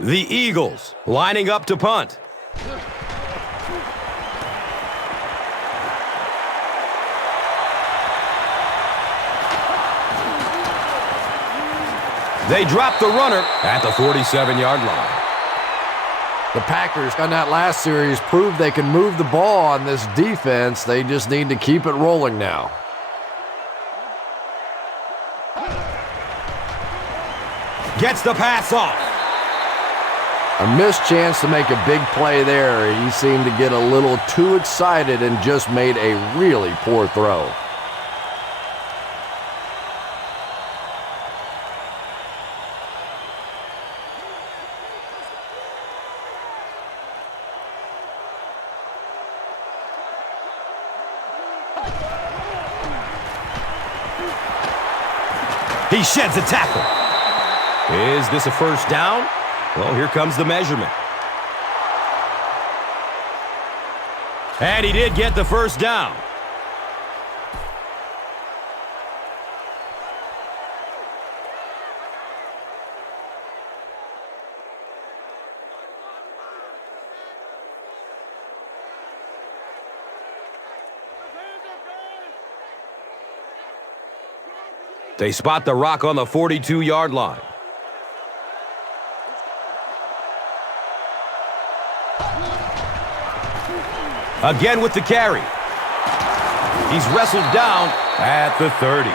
The Eagles lining up to punt. They drop the runner at the 47-yard line. The Packers on that last series proved they can move the ball on this defense. They just need to keep it rolling now. Gets the pass off. A missed chance to make a big play there. He seemed to get a little too excited and just made a really poor throw. He sheds a tackle. Is this a first down? Well, here comes the measurement. And he did get the first down. They spot the rock on the 42-yard line. Again with the carry. He's wrestled down at the 30.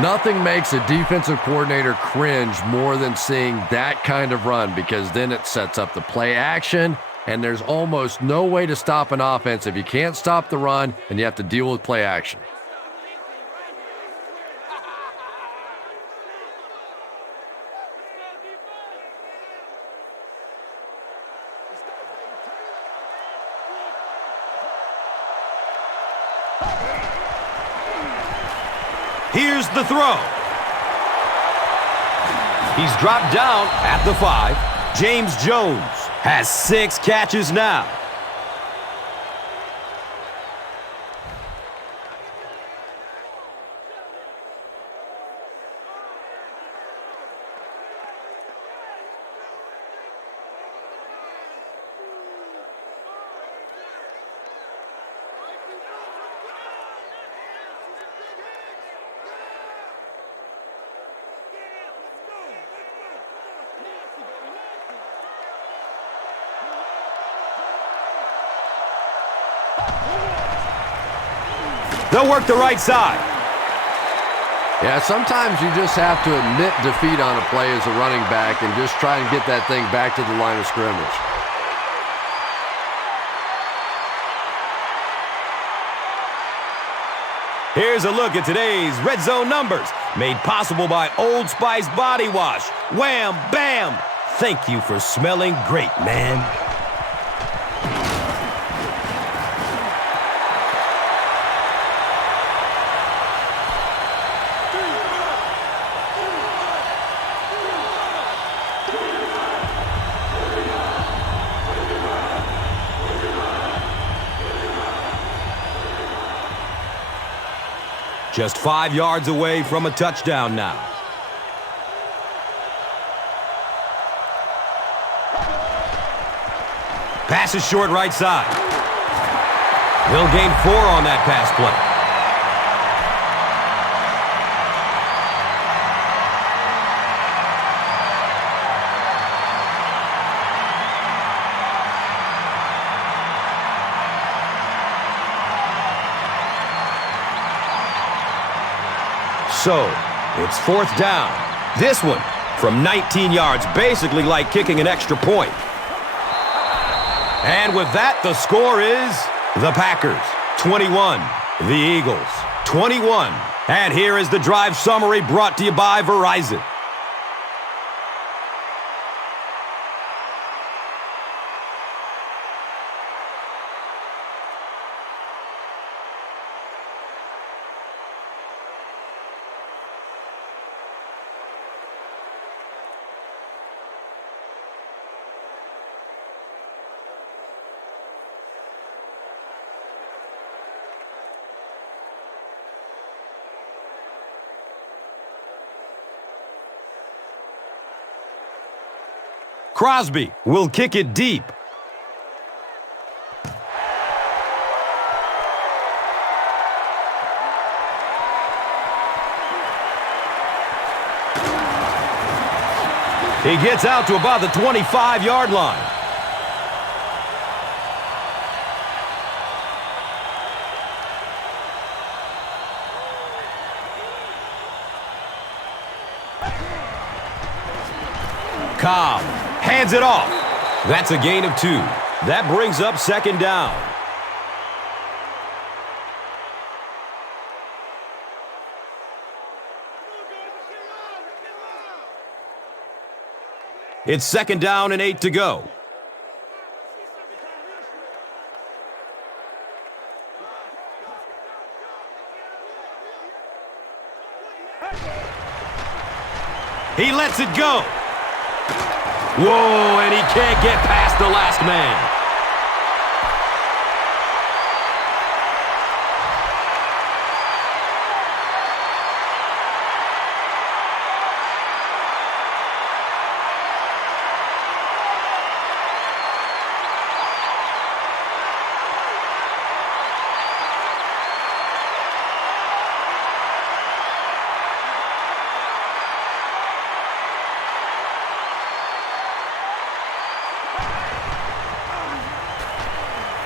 Nothing makes a defensive coordinator cringe more than seeing that kind of run, because then it sets up the play action, and there's almost no way to stop an offense if you can't stop the run and you have to deal with play action. Here's the throw. He's dropped down at the 5. James Jones has 6 catches now. They'll work the right side. Yeah, sometimes you just have to admit defeat on a play as a running back and just try and get that thing back to the line of scrimmage. Here's a look at today's Red Zone numbers, made possible by Old Spice Body Wash. Wham, bam! Thank you for smelling great, man. Just 5 yards away from a touchdown now. Pass is short right side. He'll gain 4 on that pass play. So, it's 4th down. This one from 19 yards, basically like kicking an extra point. And with that, the score is the Packers 21, the Eagles 21. And here is the drive summary brought to you by Verizon. Crosby will kick it deep. He gets out to about the 25-yard line. Cobb hands it off. That's a gain of 2. That brings up 2nd down. It's 2nd down and 8 to go. He lets it go. Whoa, and he can't get past the last man.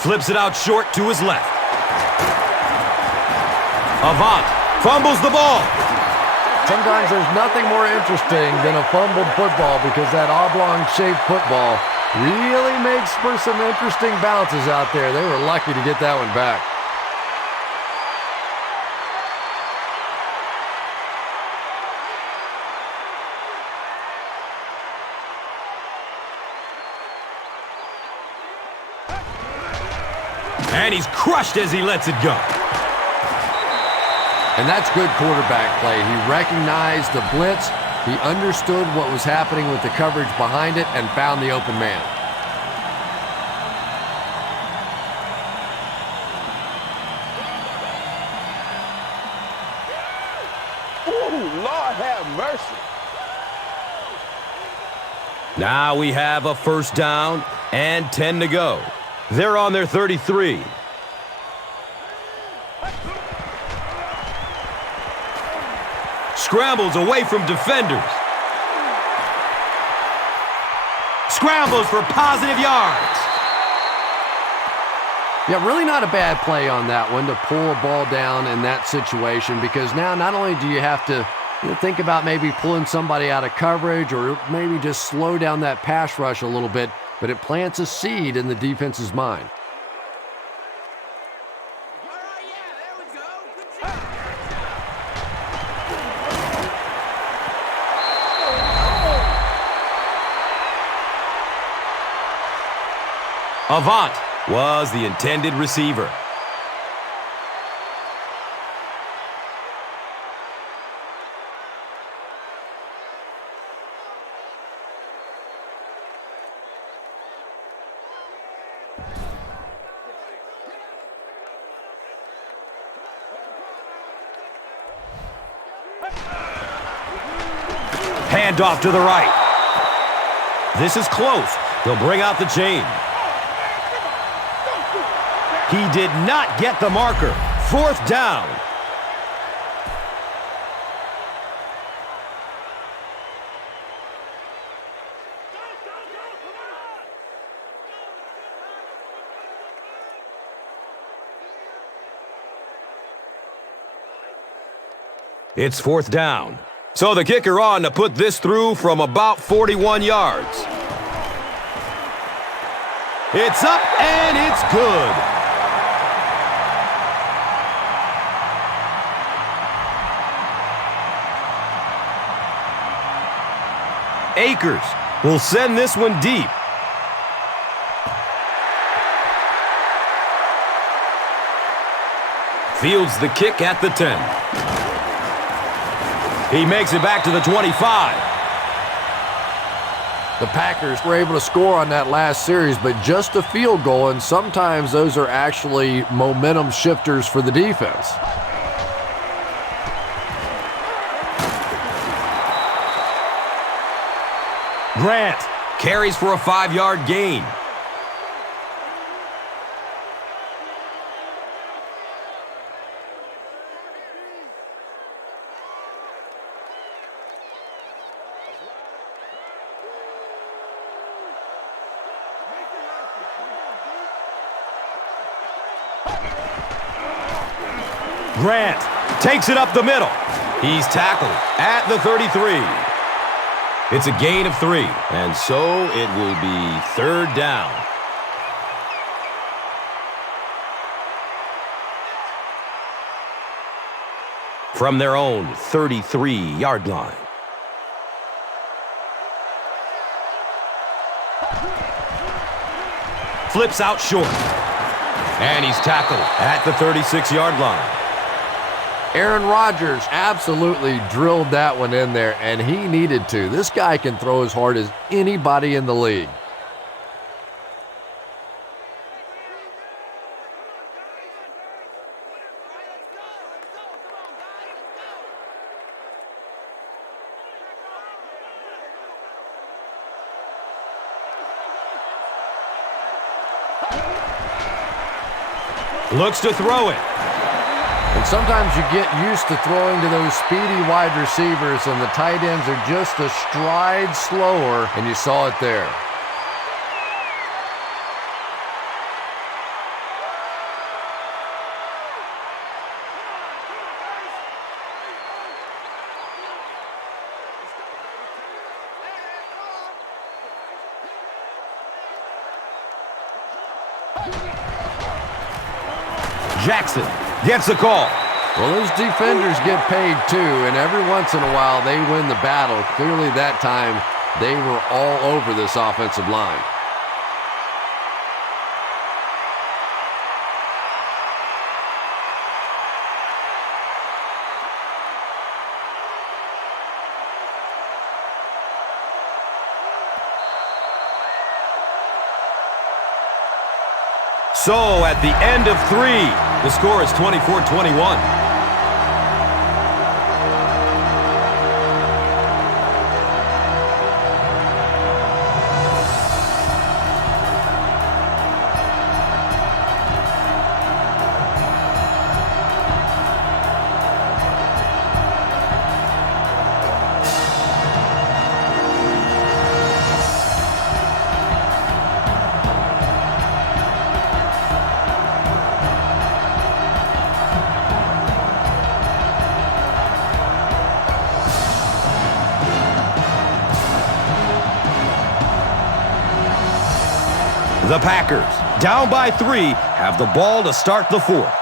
Flips it out short to his left. Avant fumbles the ball. Sometimes there's nothing more interesting than a fumbled football because that oblong-shaped football really makes for some interesting bounces out there. They were lucky to get that one back. And he's crushed as he lets it go. And that's good quarterback play. He recognized the blitz, he understood what was happening with the coverage behind it, and found the open man. Ooh, Lord have mercy. Now we have a first down and 10 to go. They're on their 33. Scrambles away from defenders. Scrambles for positive yards. Yeah, really not a bad play on that one to pull a ball down in that situation, because now not only do you have to think about maybe pulling somebody out of coverage or maybe just slow down that pass rush a little bit, but it plants a seed in the defense's mind. Avant was the intended receiver. Handoff to the right. This is close. They'll bring out the chain. He did not get the marker. Fourth down. It's fourth down. So the kicker on to put this through from about 41 yards. It's up and it's good. Akers will send this one deep. Fields the kick at the 10. He makes it back to the 25. The Packers were able to score on that last series, but just a field goal, and sometimes those are actually momentum shifters for the defense. Grant carries for a 5-yard gain. Grant takes it up the middle. He's tackled at the 33. It's a gain of 3, and so it will be third down. From their own 33-yard line. Flips out short. And he's tackled at the 36-yard line. Aaron Rodgers absolutely drilled that one in there, and he needed to. This guy can throw as hard as anybody in the league. Looks to throw it. And sometimes you get used to throwing to those speedy wide receivers, and the tight ends are just a stride slower, and you saw it there. Jackson gets the call. Well, those defenders get paid too, and every once in a while they win the battle. Clearly that time they were all over this offensive line. So at the end of 3, the score is 24-21. The Packers, down by 3, have the ball to start the 4th.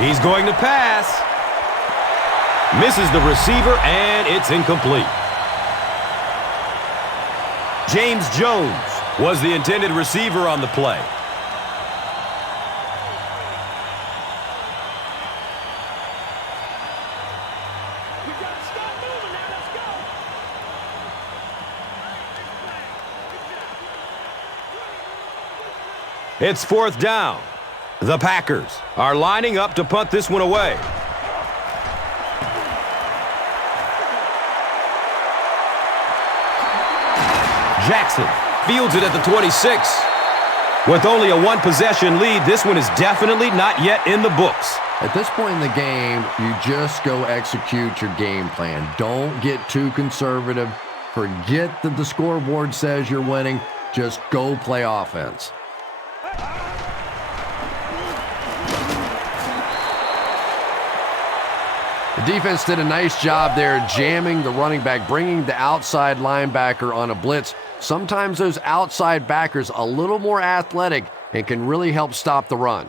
He's going to pass. Misses the receiver, and it's incomplete. James Jones was the intended receiver on the play. It's 4th down. The Packers are lining up to punt this one away. Jackson fields it at the 26. With only a 1-possession lead, this one is definitely not yet in the books. At this point in the game, you just go execute your game plan. Don't get too conservative. Forget that the scoreboard says you're winning. Just go play offense. The defense did a nice job there jamming the running back, bringing the outside linebacker on a blitz. Sometimes those outside backers a little more athletic and can really help stop the run.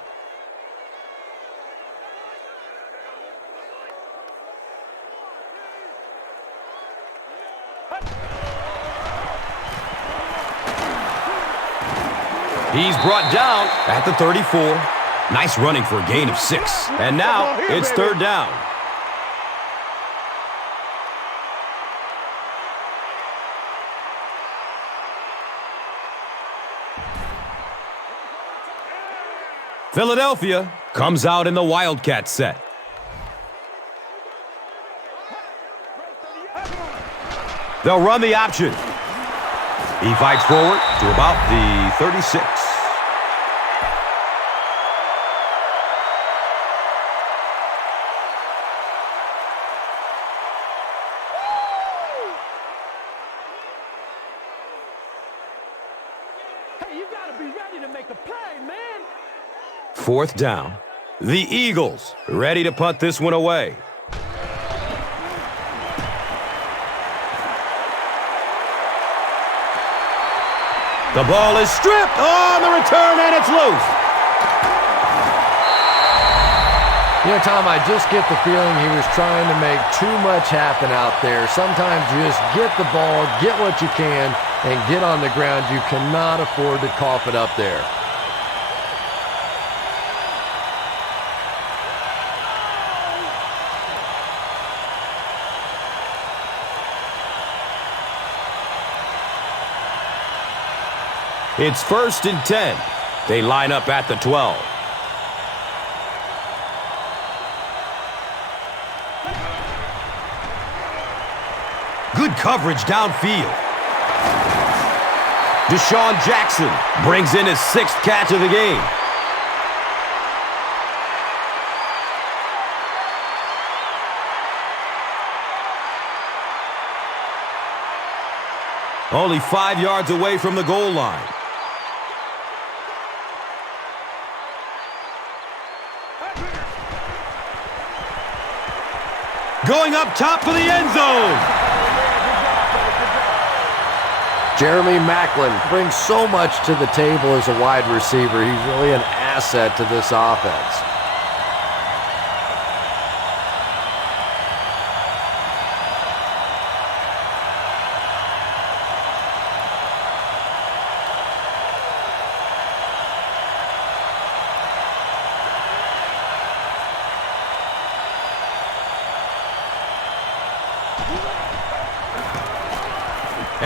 He's brought down at the 34. Nice running for a gain of 6. And now it's 3rd down. Philadelphia comes out in the Wildcat set. They'll run the option. He fights forward to about the 36. Hey, you gotta be ready to make a play, man. 4th down. The Eagles ready to punt this one away. The ball is stripped on the return, and it's loose. You know, Tom, I just get the feeling he was trying to make too much happen out there. Sometimes you just get the ball, get what you can, and get on the ground. You cannot afford to cough it up there. It's 1st and 10. They line up at the 12. Good coverage downfield. Deshaun Jackson brings in his 6th catch of the game. Only 5 yards away from the goal line. Going up top for the end zone. Jeremy Maclin brings so much to the table as a wide receiver. He's really an asset to this offense.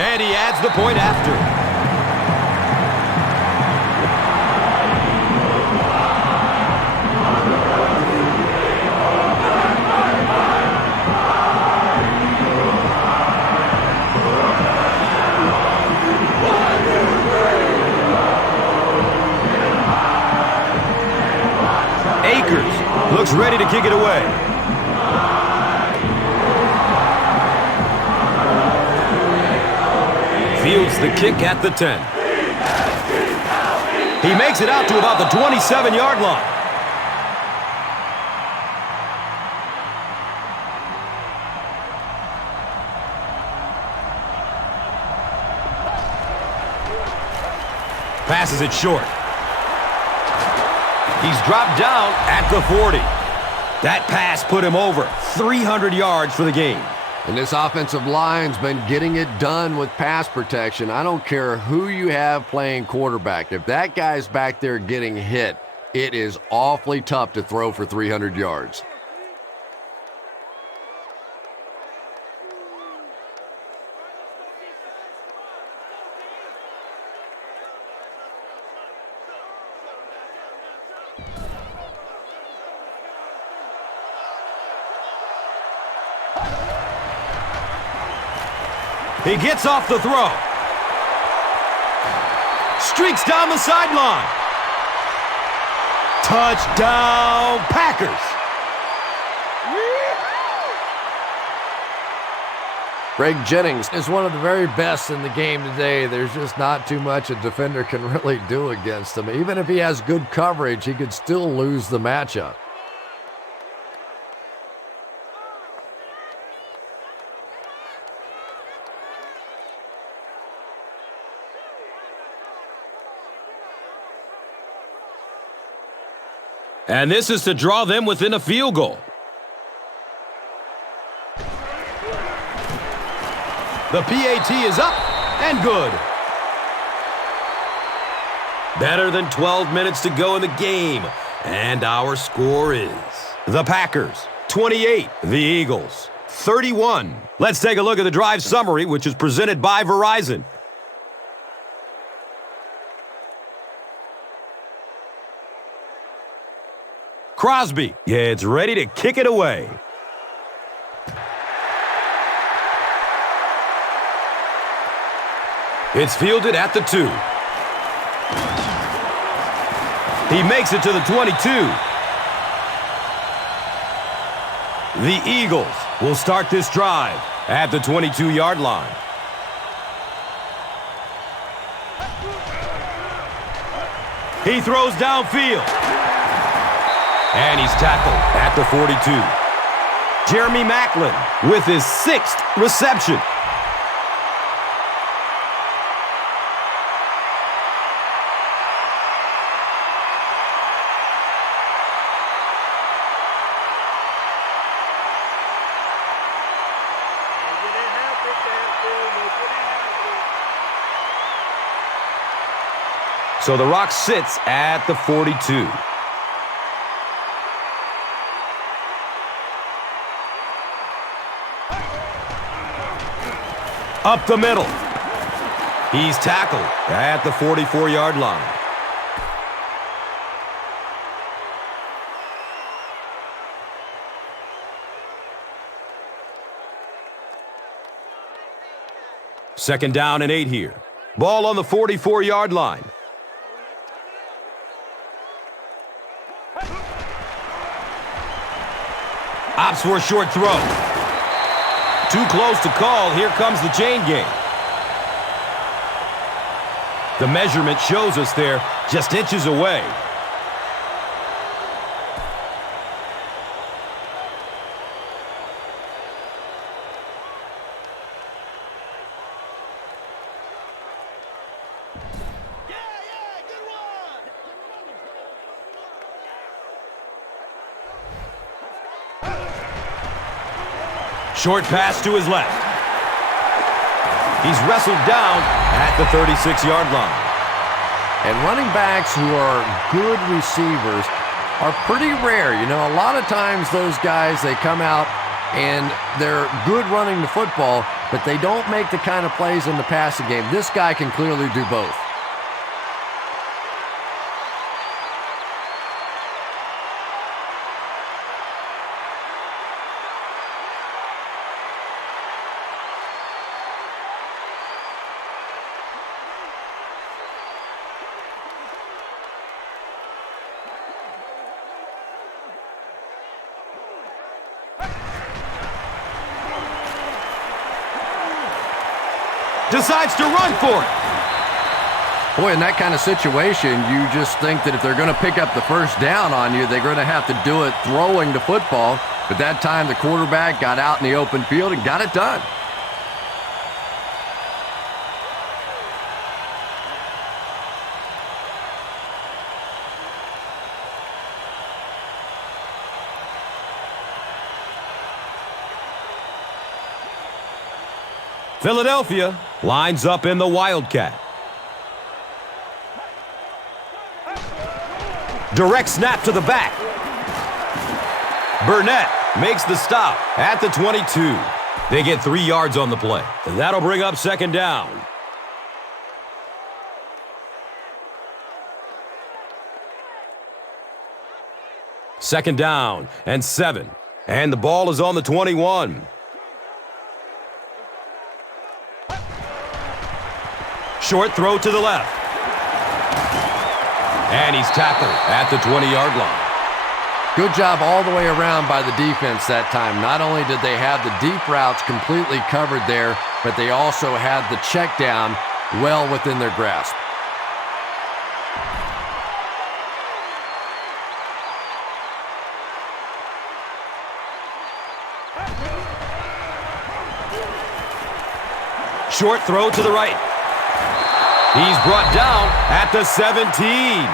And he adds the point after. Akers looks ready to kick it away. Fields the kick at the 10. He makes it out to about the 27-yard line. Passes it short. He's dropped down at the 40. That pass put him over 300 yards for the game. And this offensive line's been getting it done with pass protection. I don't care who you have playing quarterback. If that guy's back there getting hit, it is awfully tough to throw for 300 yards. He gets off the throw. Streaks down the sideline. Touchdown, Packers. Greg Jennings is one of the very best in the game today. There's just not too much a defender can really do against him. Even if he has good coverage, he could still lose the matchup. And this is to draw them within a field goal. The PAT is up and good. Better than 12 minutes to go in the game. And our score is the Packers 28, the Eagles 31. Let's take a look at the drive summary, which is presented by Verizon. Crosby gets ready to kick it away. It's fielded at the 2. He makes it to the 22. The Eagles will start this drive at the 22-yard line. He throws downfield. And he's tackled at the 42. Jeremy Maclin with his 6th reception. So the Rock sits at the 42. Up the middle. He's tackled at the 44-yard line. Second down and 8 here. Ball on the 44-yard line. Opts for a short throw. Too close to call. Here comes the chain game. The measurement shows us they're just inches away. Short pass to his left. He's wrestled down at the 36-yard line. And running backs who are good receivers are pretty rare. You know, a lot of times those guys, they come out and they're good running the football, but they don't make the kind of plays in the passing game. This guy can clearly do both. Decides to run for it. Boy, in that kind of situation, you just think that if they're going to pick up the first down on you, they're going to have to do it throwing the football. But that time, the quarterback got out in the open field and got it done. Philadelphia lines up in the Wildcat. Direct snap to the back. Burnett makes the stop at the 22. They get 3 yards on the play. That'll bring up second down. Second down and 7. And the ball is on the 21. Short throw to the left. And he's tackled at the 20-yard line. Good job all the way around by the defense that time. Not only did they have the deep routes completely covered there, but they also had the check down well within their grasp. Short throw to the right. He's brought down at the 17.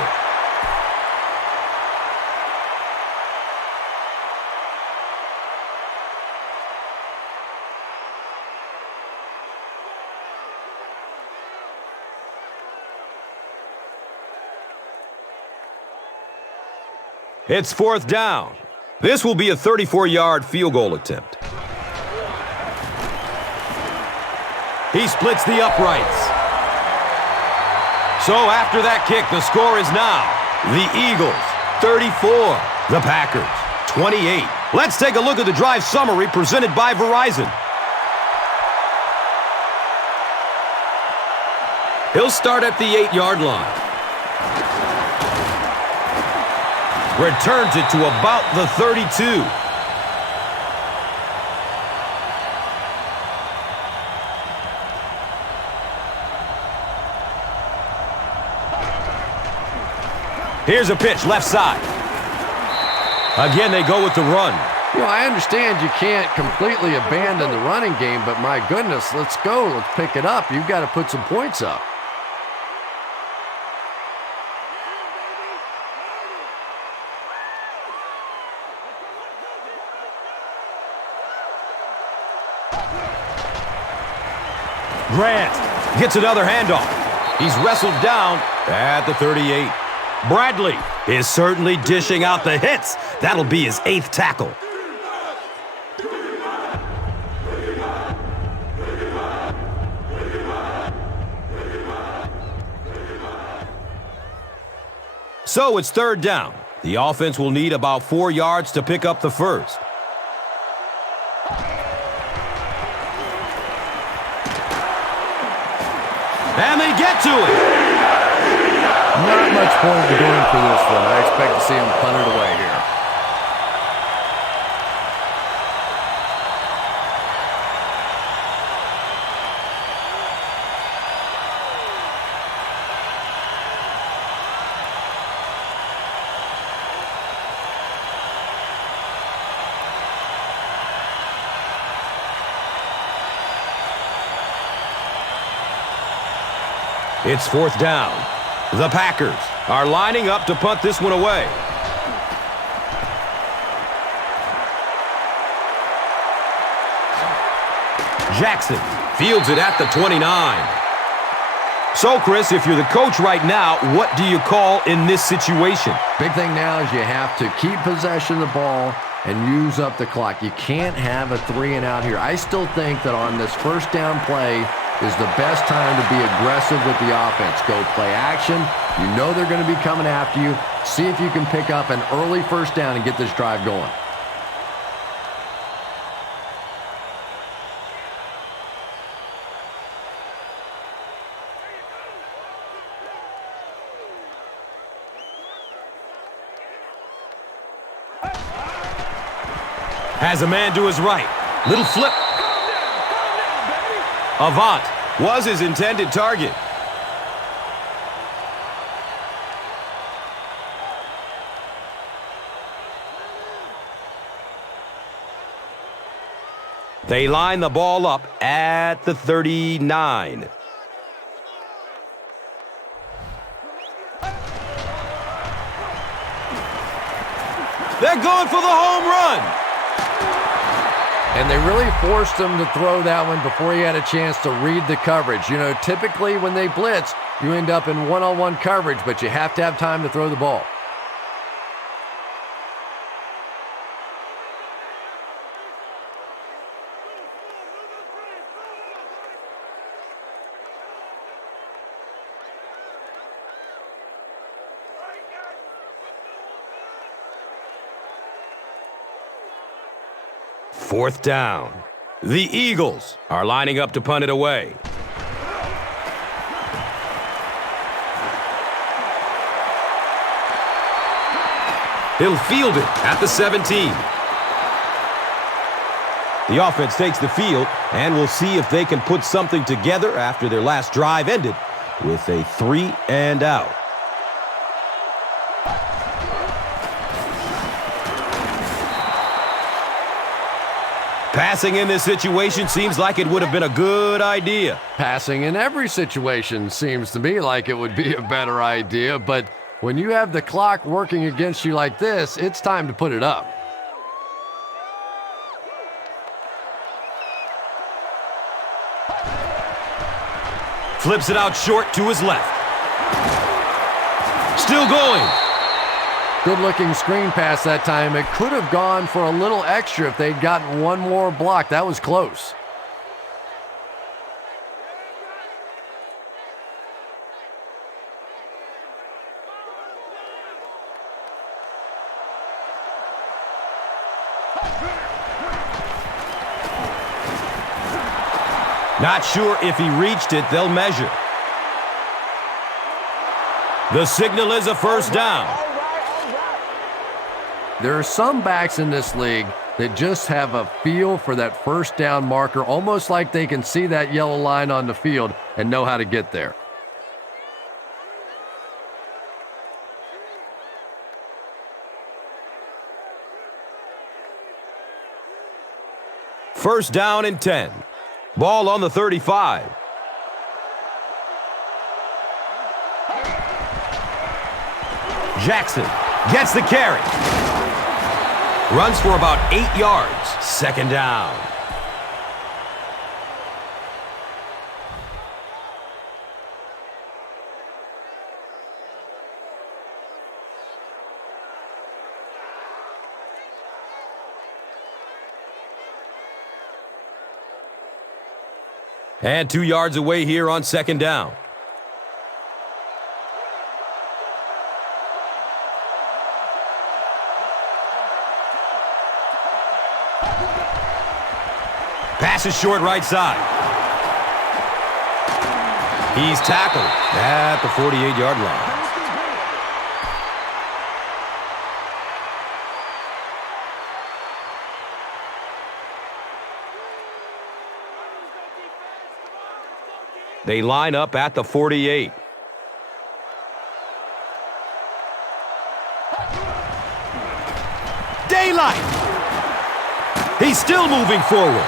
It's fourth down. This will be a 34-yard field goal attempt. He splits the uprights. So after that kick, the score is now the Eagles 34, the Packers 28. Let's take a look at the drive summary presented by Verizon. He'll start at the 8-yard line. Returns it to about the 32. Here's a pitch, left side. Again, they go with the run. You know, I understand you can't completely abandon the running game, but my goodness, let's go. Let's pick it up. You've got to put some points up. Grant gets another handoff. He's wrestled down at the 38. Bradley is certainly dishing out the hits. That'll be his 8th tackle. So it's third down. The offense will need about 4 yards to pick up the first. And they get to it. Not much point in going for this one. I expect to see him punt it away here. It's fourth down. The Packers are lining up to punt this one away. Jackson fields it at the 29. So, Chris, if you're the coach right now, what do you call in this situation? Big thing now is you have to keep possession of the ball and use up the clock. You can't have a 3-and-out here. I still think that on this first down play is the best time to be aggressive with the offense. Go play action. You know they're going to be coming after you. See if you can pick up an early first down and get this drive going. Has a man to his right. Little flip. Avant was his intended target. They line the ball up at the 39. They're going for the home run. And they really forced him to throw that one before he had a chance to read the coverage. You know, typically when they blitz, you end up in one-on-one coverage, but you have to have time to throw the ball. Fourth down. The Eagles are lining up to punt it away. He'll field it at the 17. The offense takes the field, and we'll see if they can put something together after their last drive ended with a 3-and-out. Passing in this situation seems like it would have been a good idea. Passing in every situation seems to me like it would be a better idea, but when you have the clock working against you like this, it's time to put it up. Flips it out short to his left. Still going. Good-looking screen pass that time. It could have gone for a little extra if they'd gotten one more block. That was close. Not sure if he reached it. They'll measure. The signal is a first down. There are some backs in this league that just have a feel for that first down marker, almost like they can see that yellow line on the field and know how to get there. First down and 10. Ball on the 35. Jackson gets the carry. Runs for about 8 yards. Second down. And 2 yards away here on second down. Pass is short right side. He's tackled at the 48-yard line. They line up at the 48. Daylight! He's still moving forward.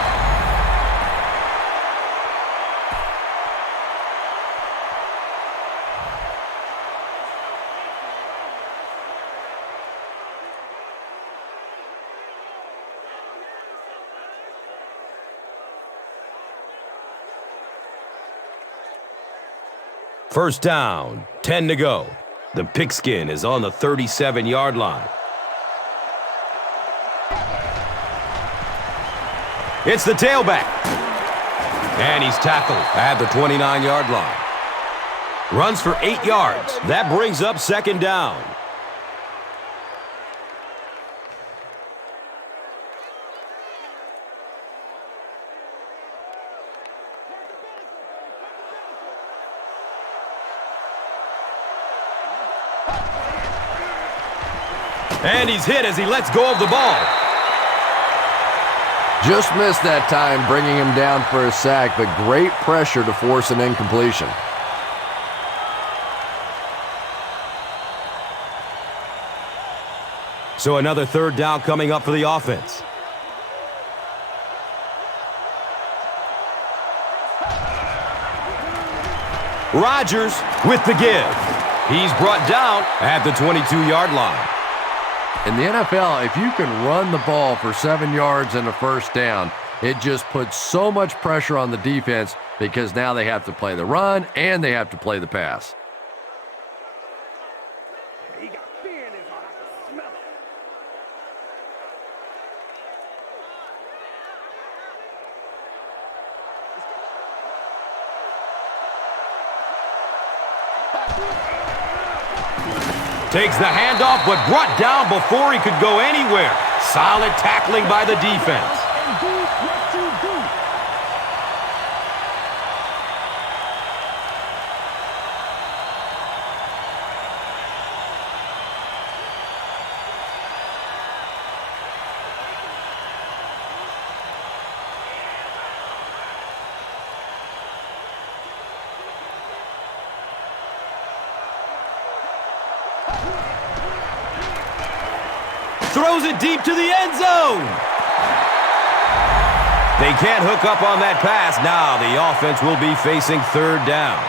First down, 10 to go. The pigskin is on the 37-yard line. It's the tailback. And he's tackled at the 29-yard line. Runs for 8 yards. That brings up second down. And he's hit as he lets go of the ball. Just missed that time, bringing him down for a sack, but great pressure to force an incompletion. So another third down coming up for the offense. Rodgers with the give. He's brought down at the 22-yard line. In the NFL, if you can run the ball for 7 yards and a first down, it just puts so much pressure on the defense because now they have to play the run and they have to play the pass. He got fear in his heart. I can smell it. Takes the handoff, but brought down before he could go anywhere. Solid tackling by the defense. And do what you do. Throws it deep to the end zone. They can't hook up on that pass. Now the offense will be facing third down.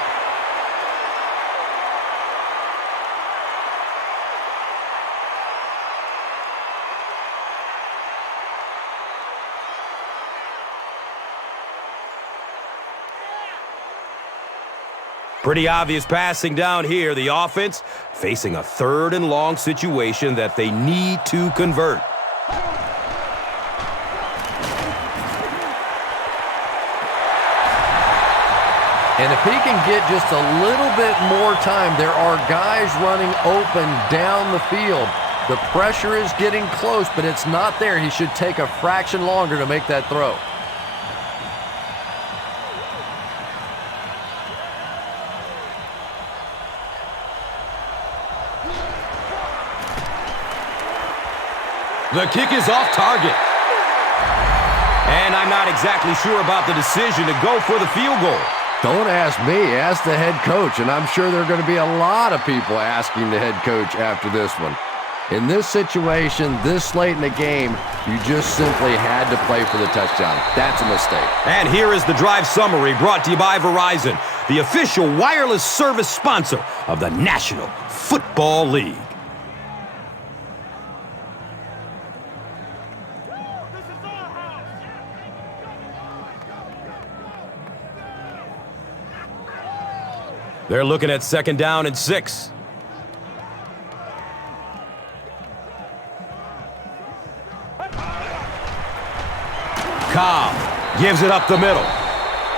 Pretty obvious passing down here. The offense facing a third and long situation that they need to convert. And if he can get just a little bit more time, there are guys running open down the field. The pressure is getting close, but it's not there. He should take a fraction longer to make that throw. The kick is off target. And I'm not exactly sure about the decision to go for the field goal. Don't ask me, ask the head coach, and I'm sure there are going to be a lot of people asking the head coach after this one. In this situation, this late in the game, you just simply had to play for the touchdown. That's a mistake. And here is the drive summary brought to you by Verizon, the official wireless service sponsor of the National Football League. They're looking at second down and 6. Cobb gives it up the middle.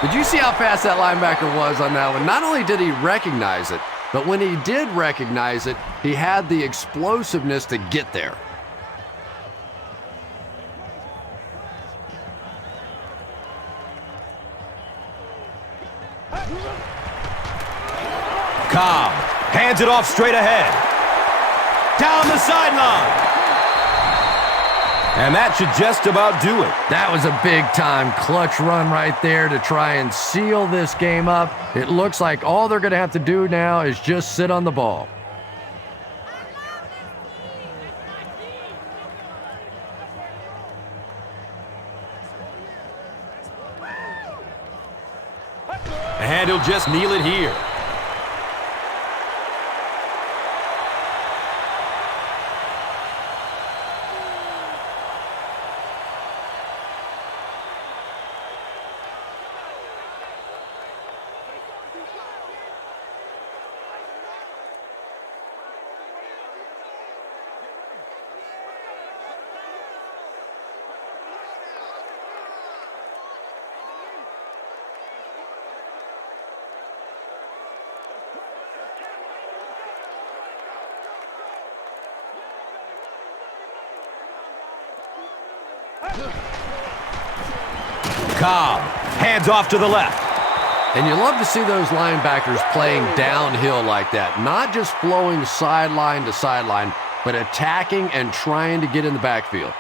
Did you see how fast that linebacker was on that one? Not only did he recognize it, but when he did recognize it, he had the explosiveness to get there. Cobb hands it off straight ahead. Down the sideline. And that should just about do it. That was a big-time clutch run right there to try and seal this game up. It looks like all they're going to have to do now is just sit on the ball. And he'll just kneel it here. Cobb hands off to the left. And you love to see those linebackers playing downhill like that, not just flowing sideline to sideline, but attacking and trying to get in the backfield.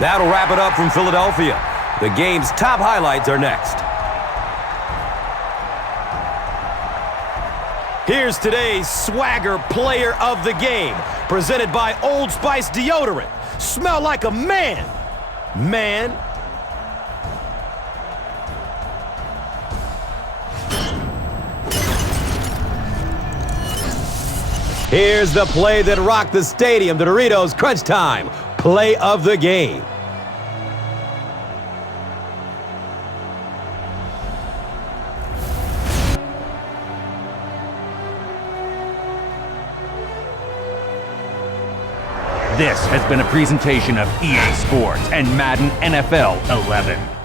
That'll wrap it up from Philadelphia. The game's top highlights are next. Here's today's Swagger Player of the Game, presented by Old Spice Deodorant. Smell like a man. Man. Here's the play that rocked the stadium, the Doritos Crunch Time Play of the Game. This has been a presentation of EA Sports and Madden NFL 11.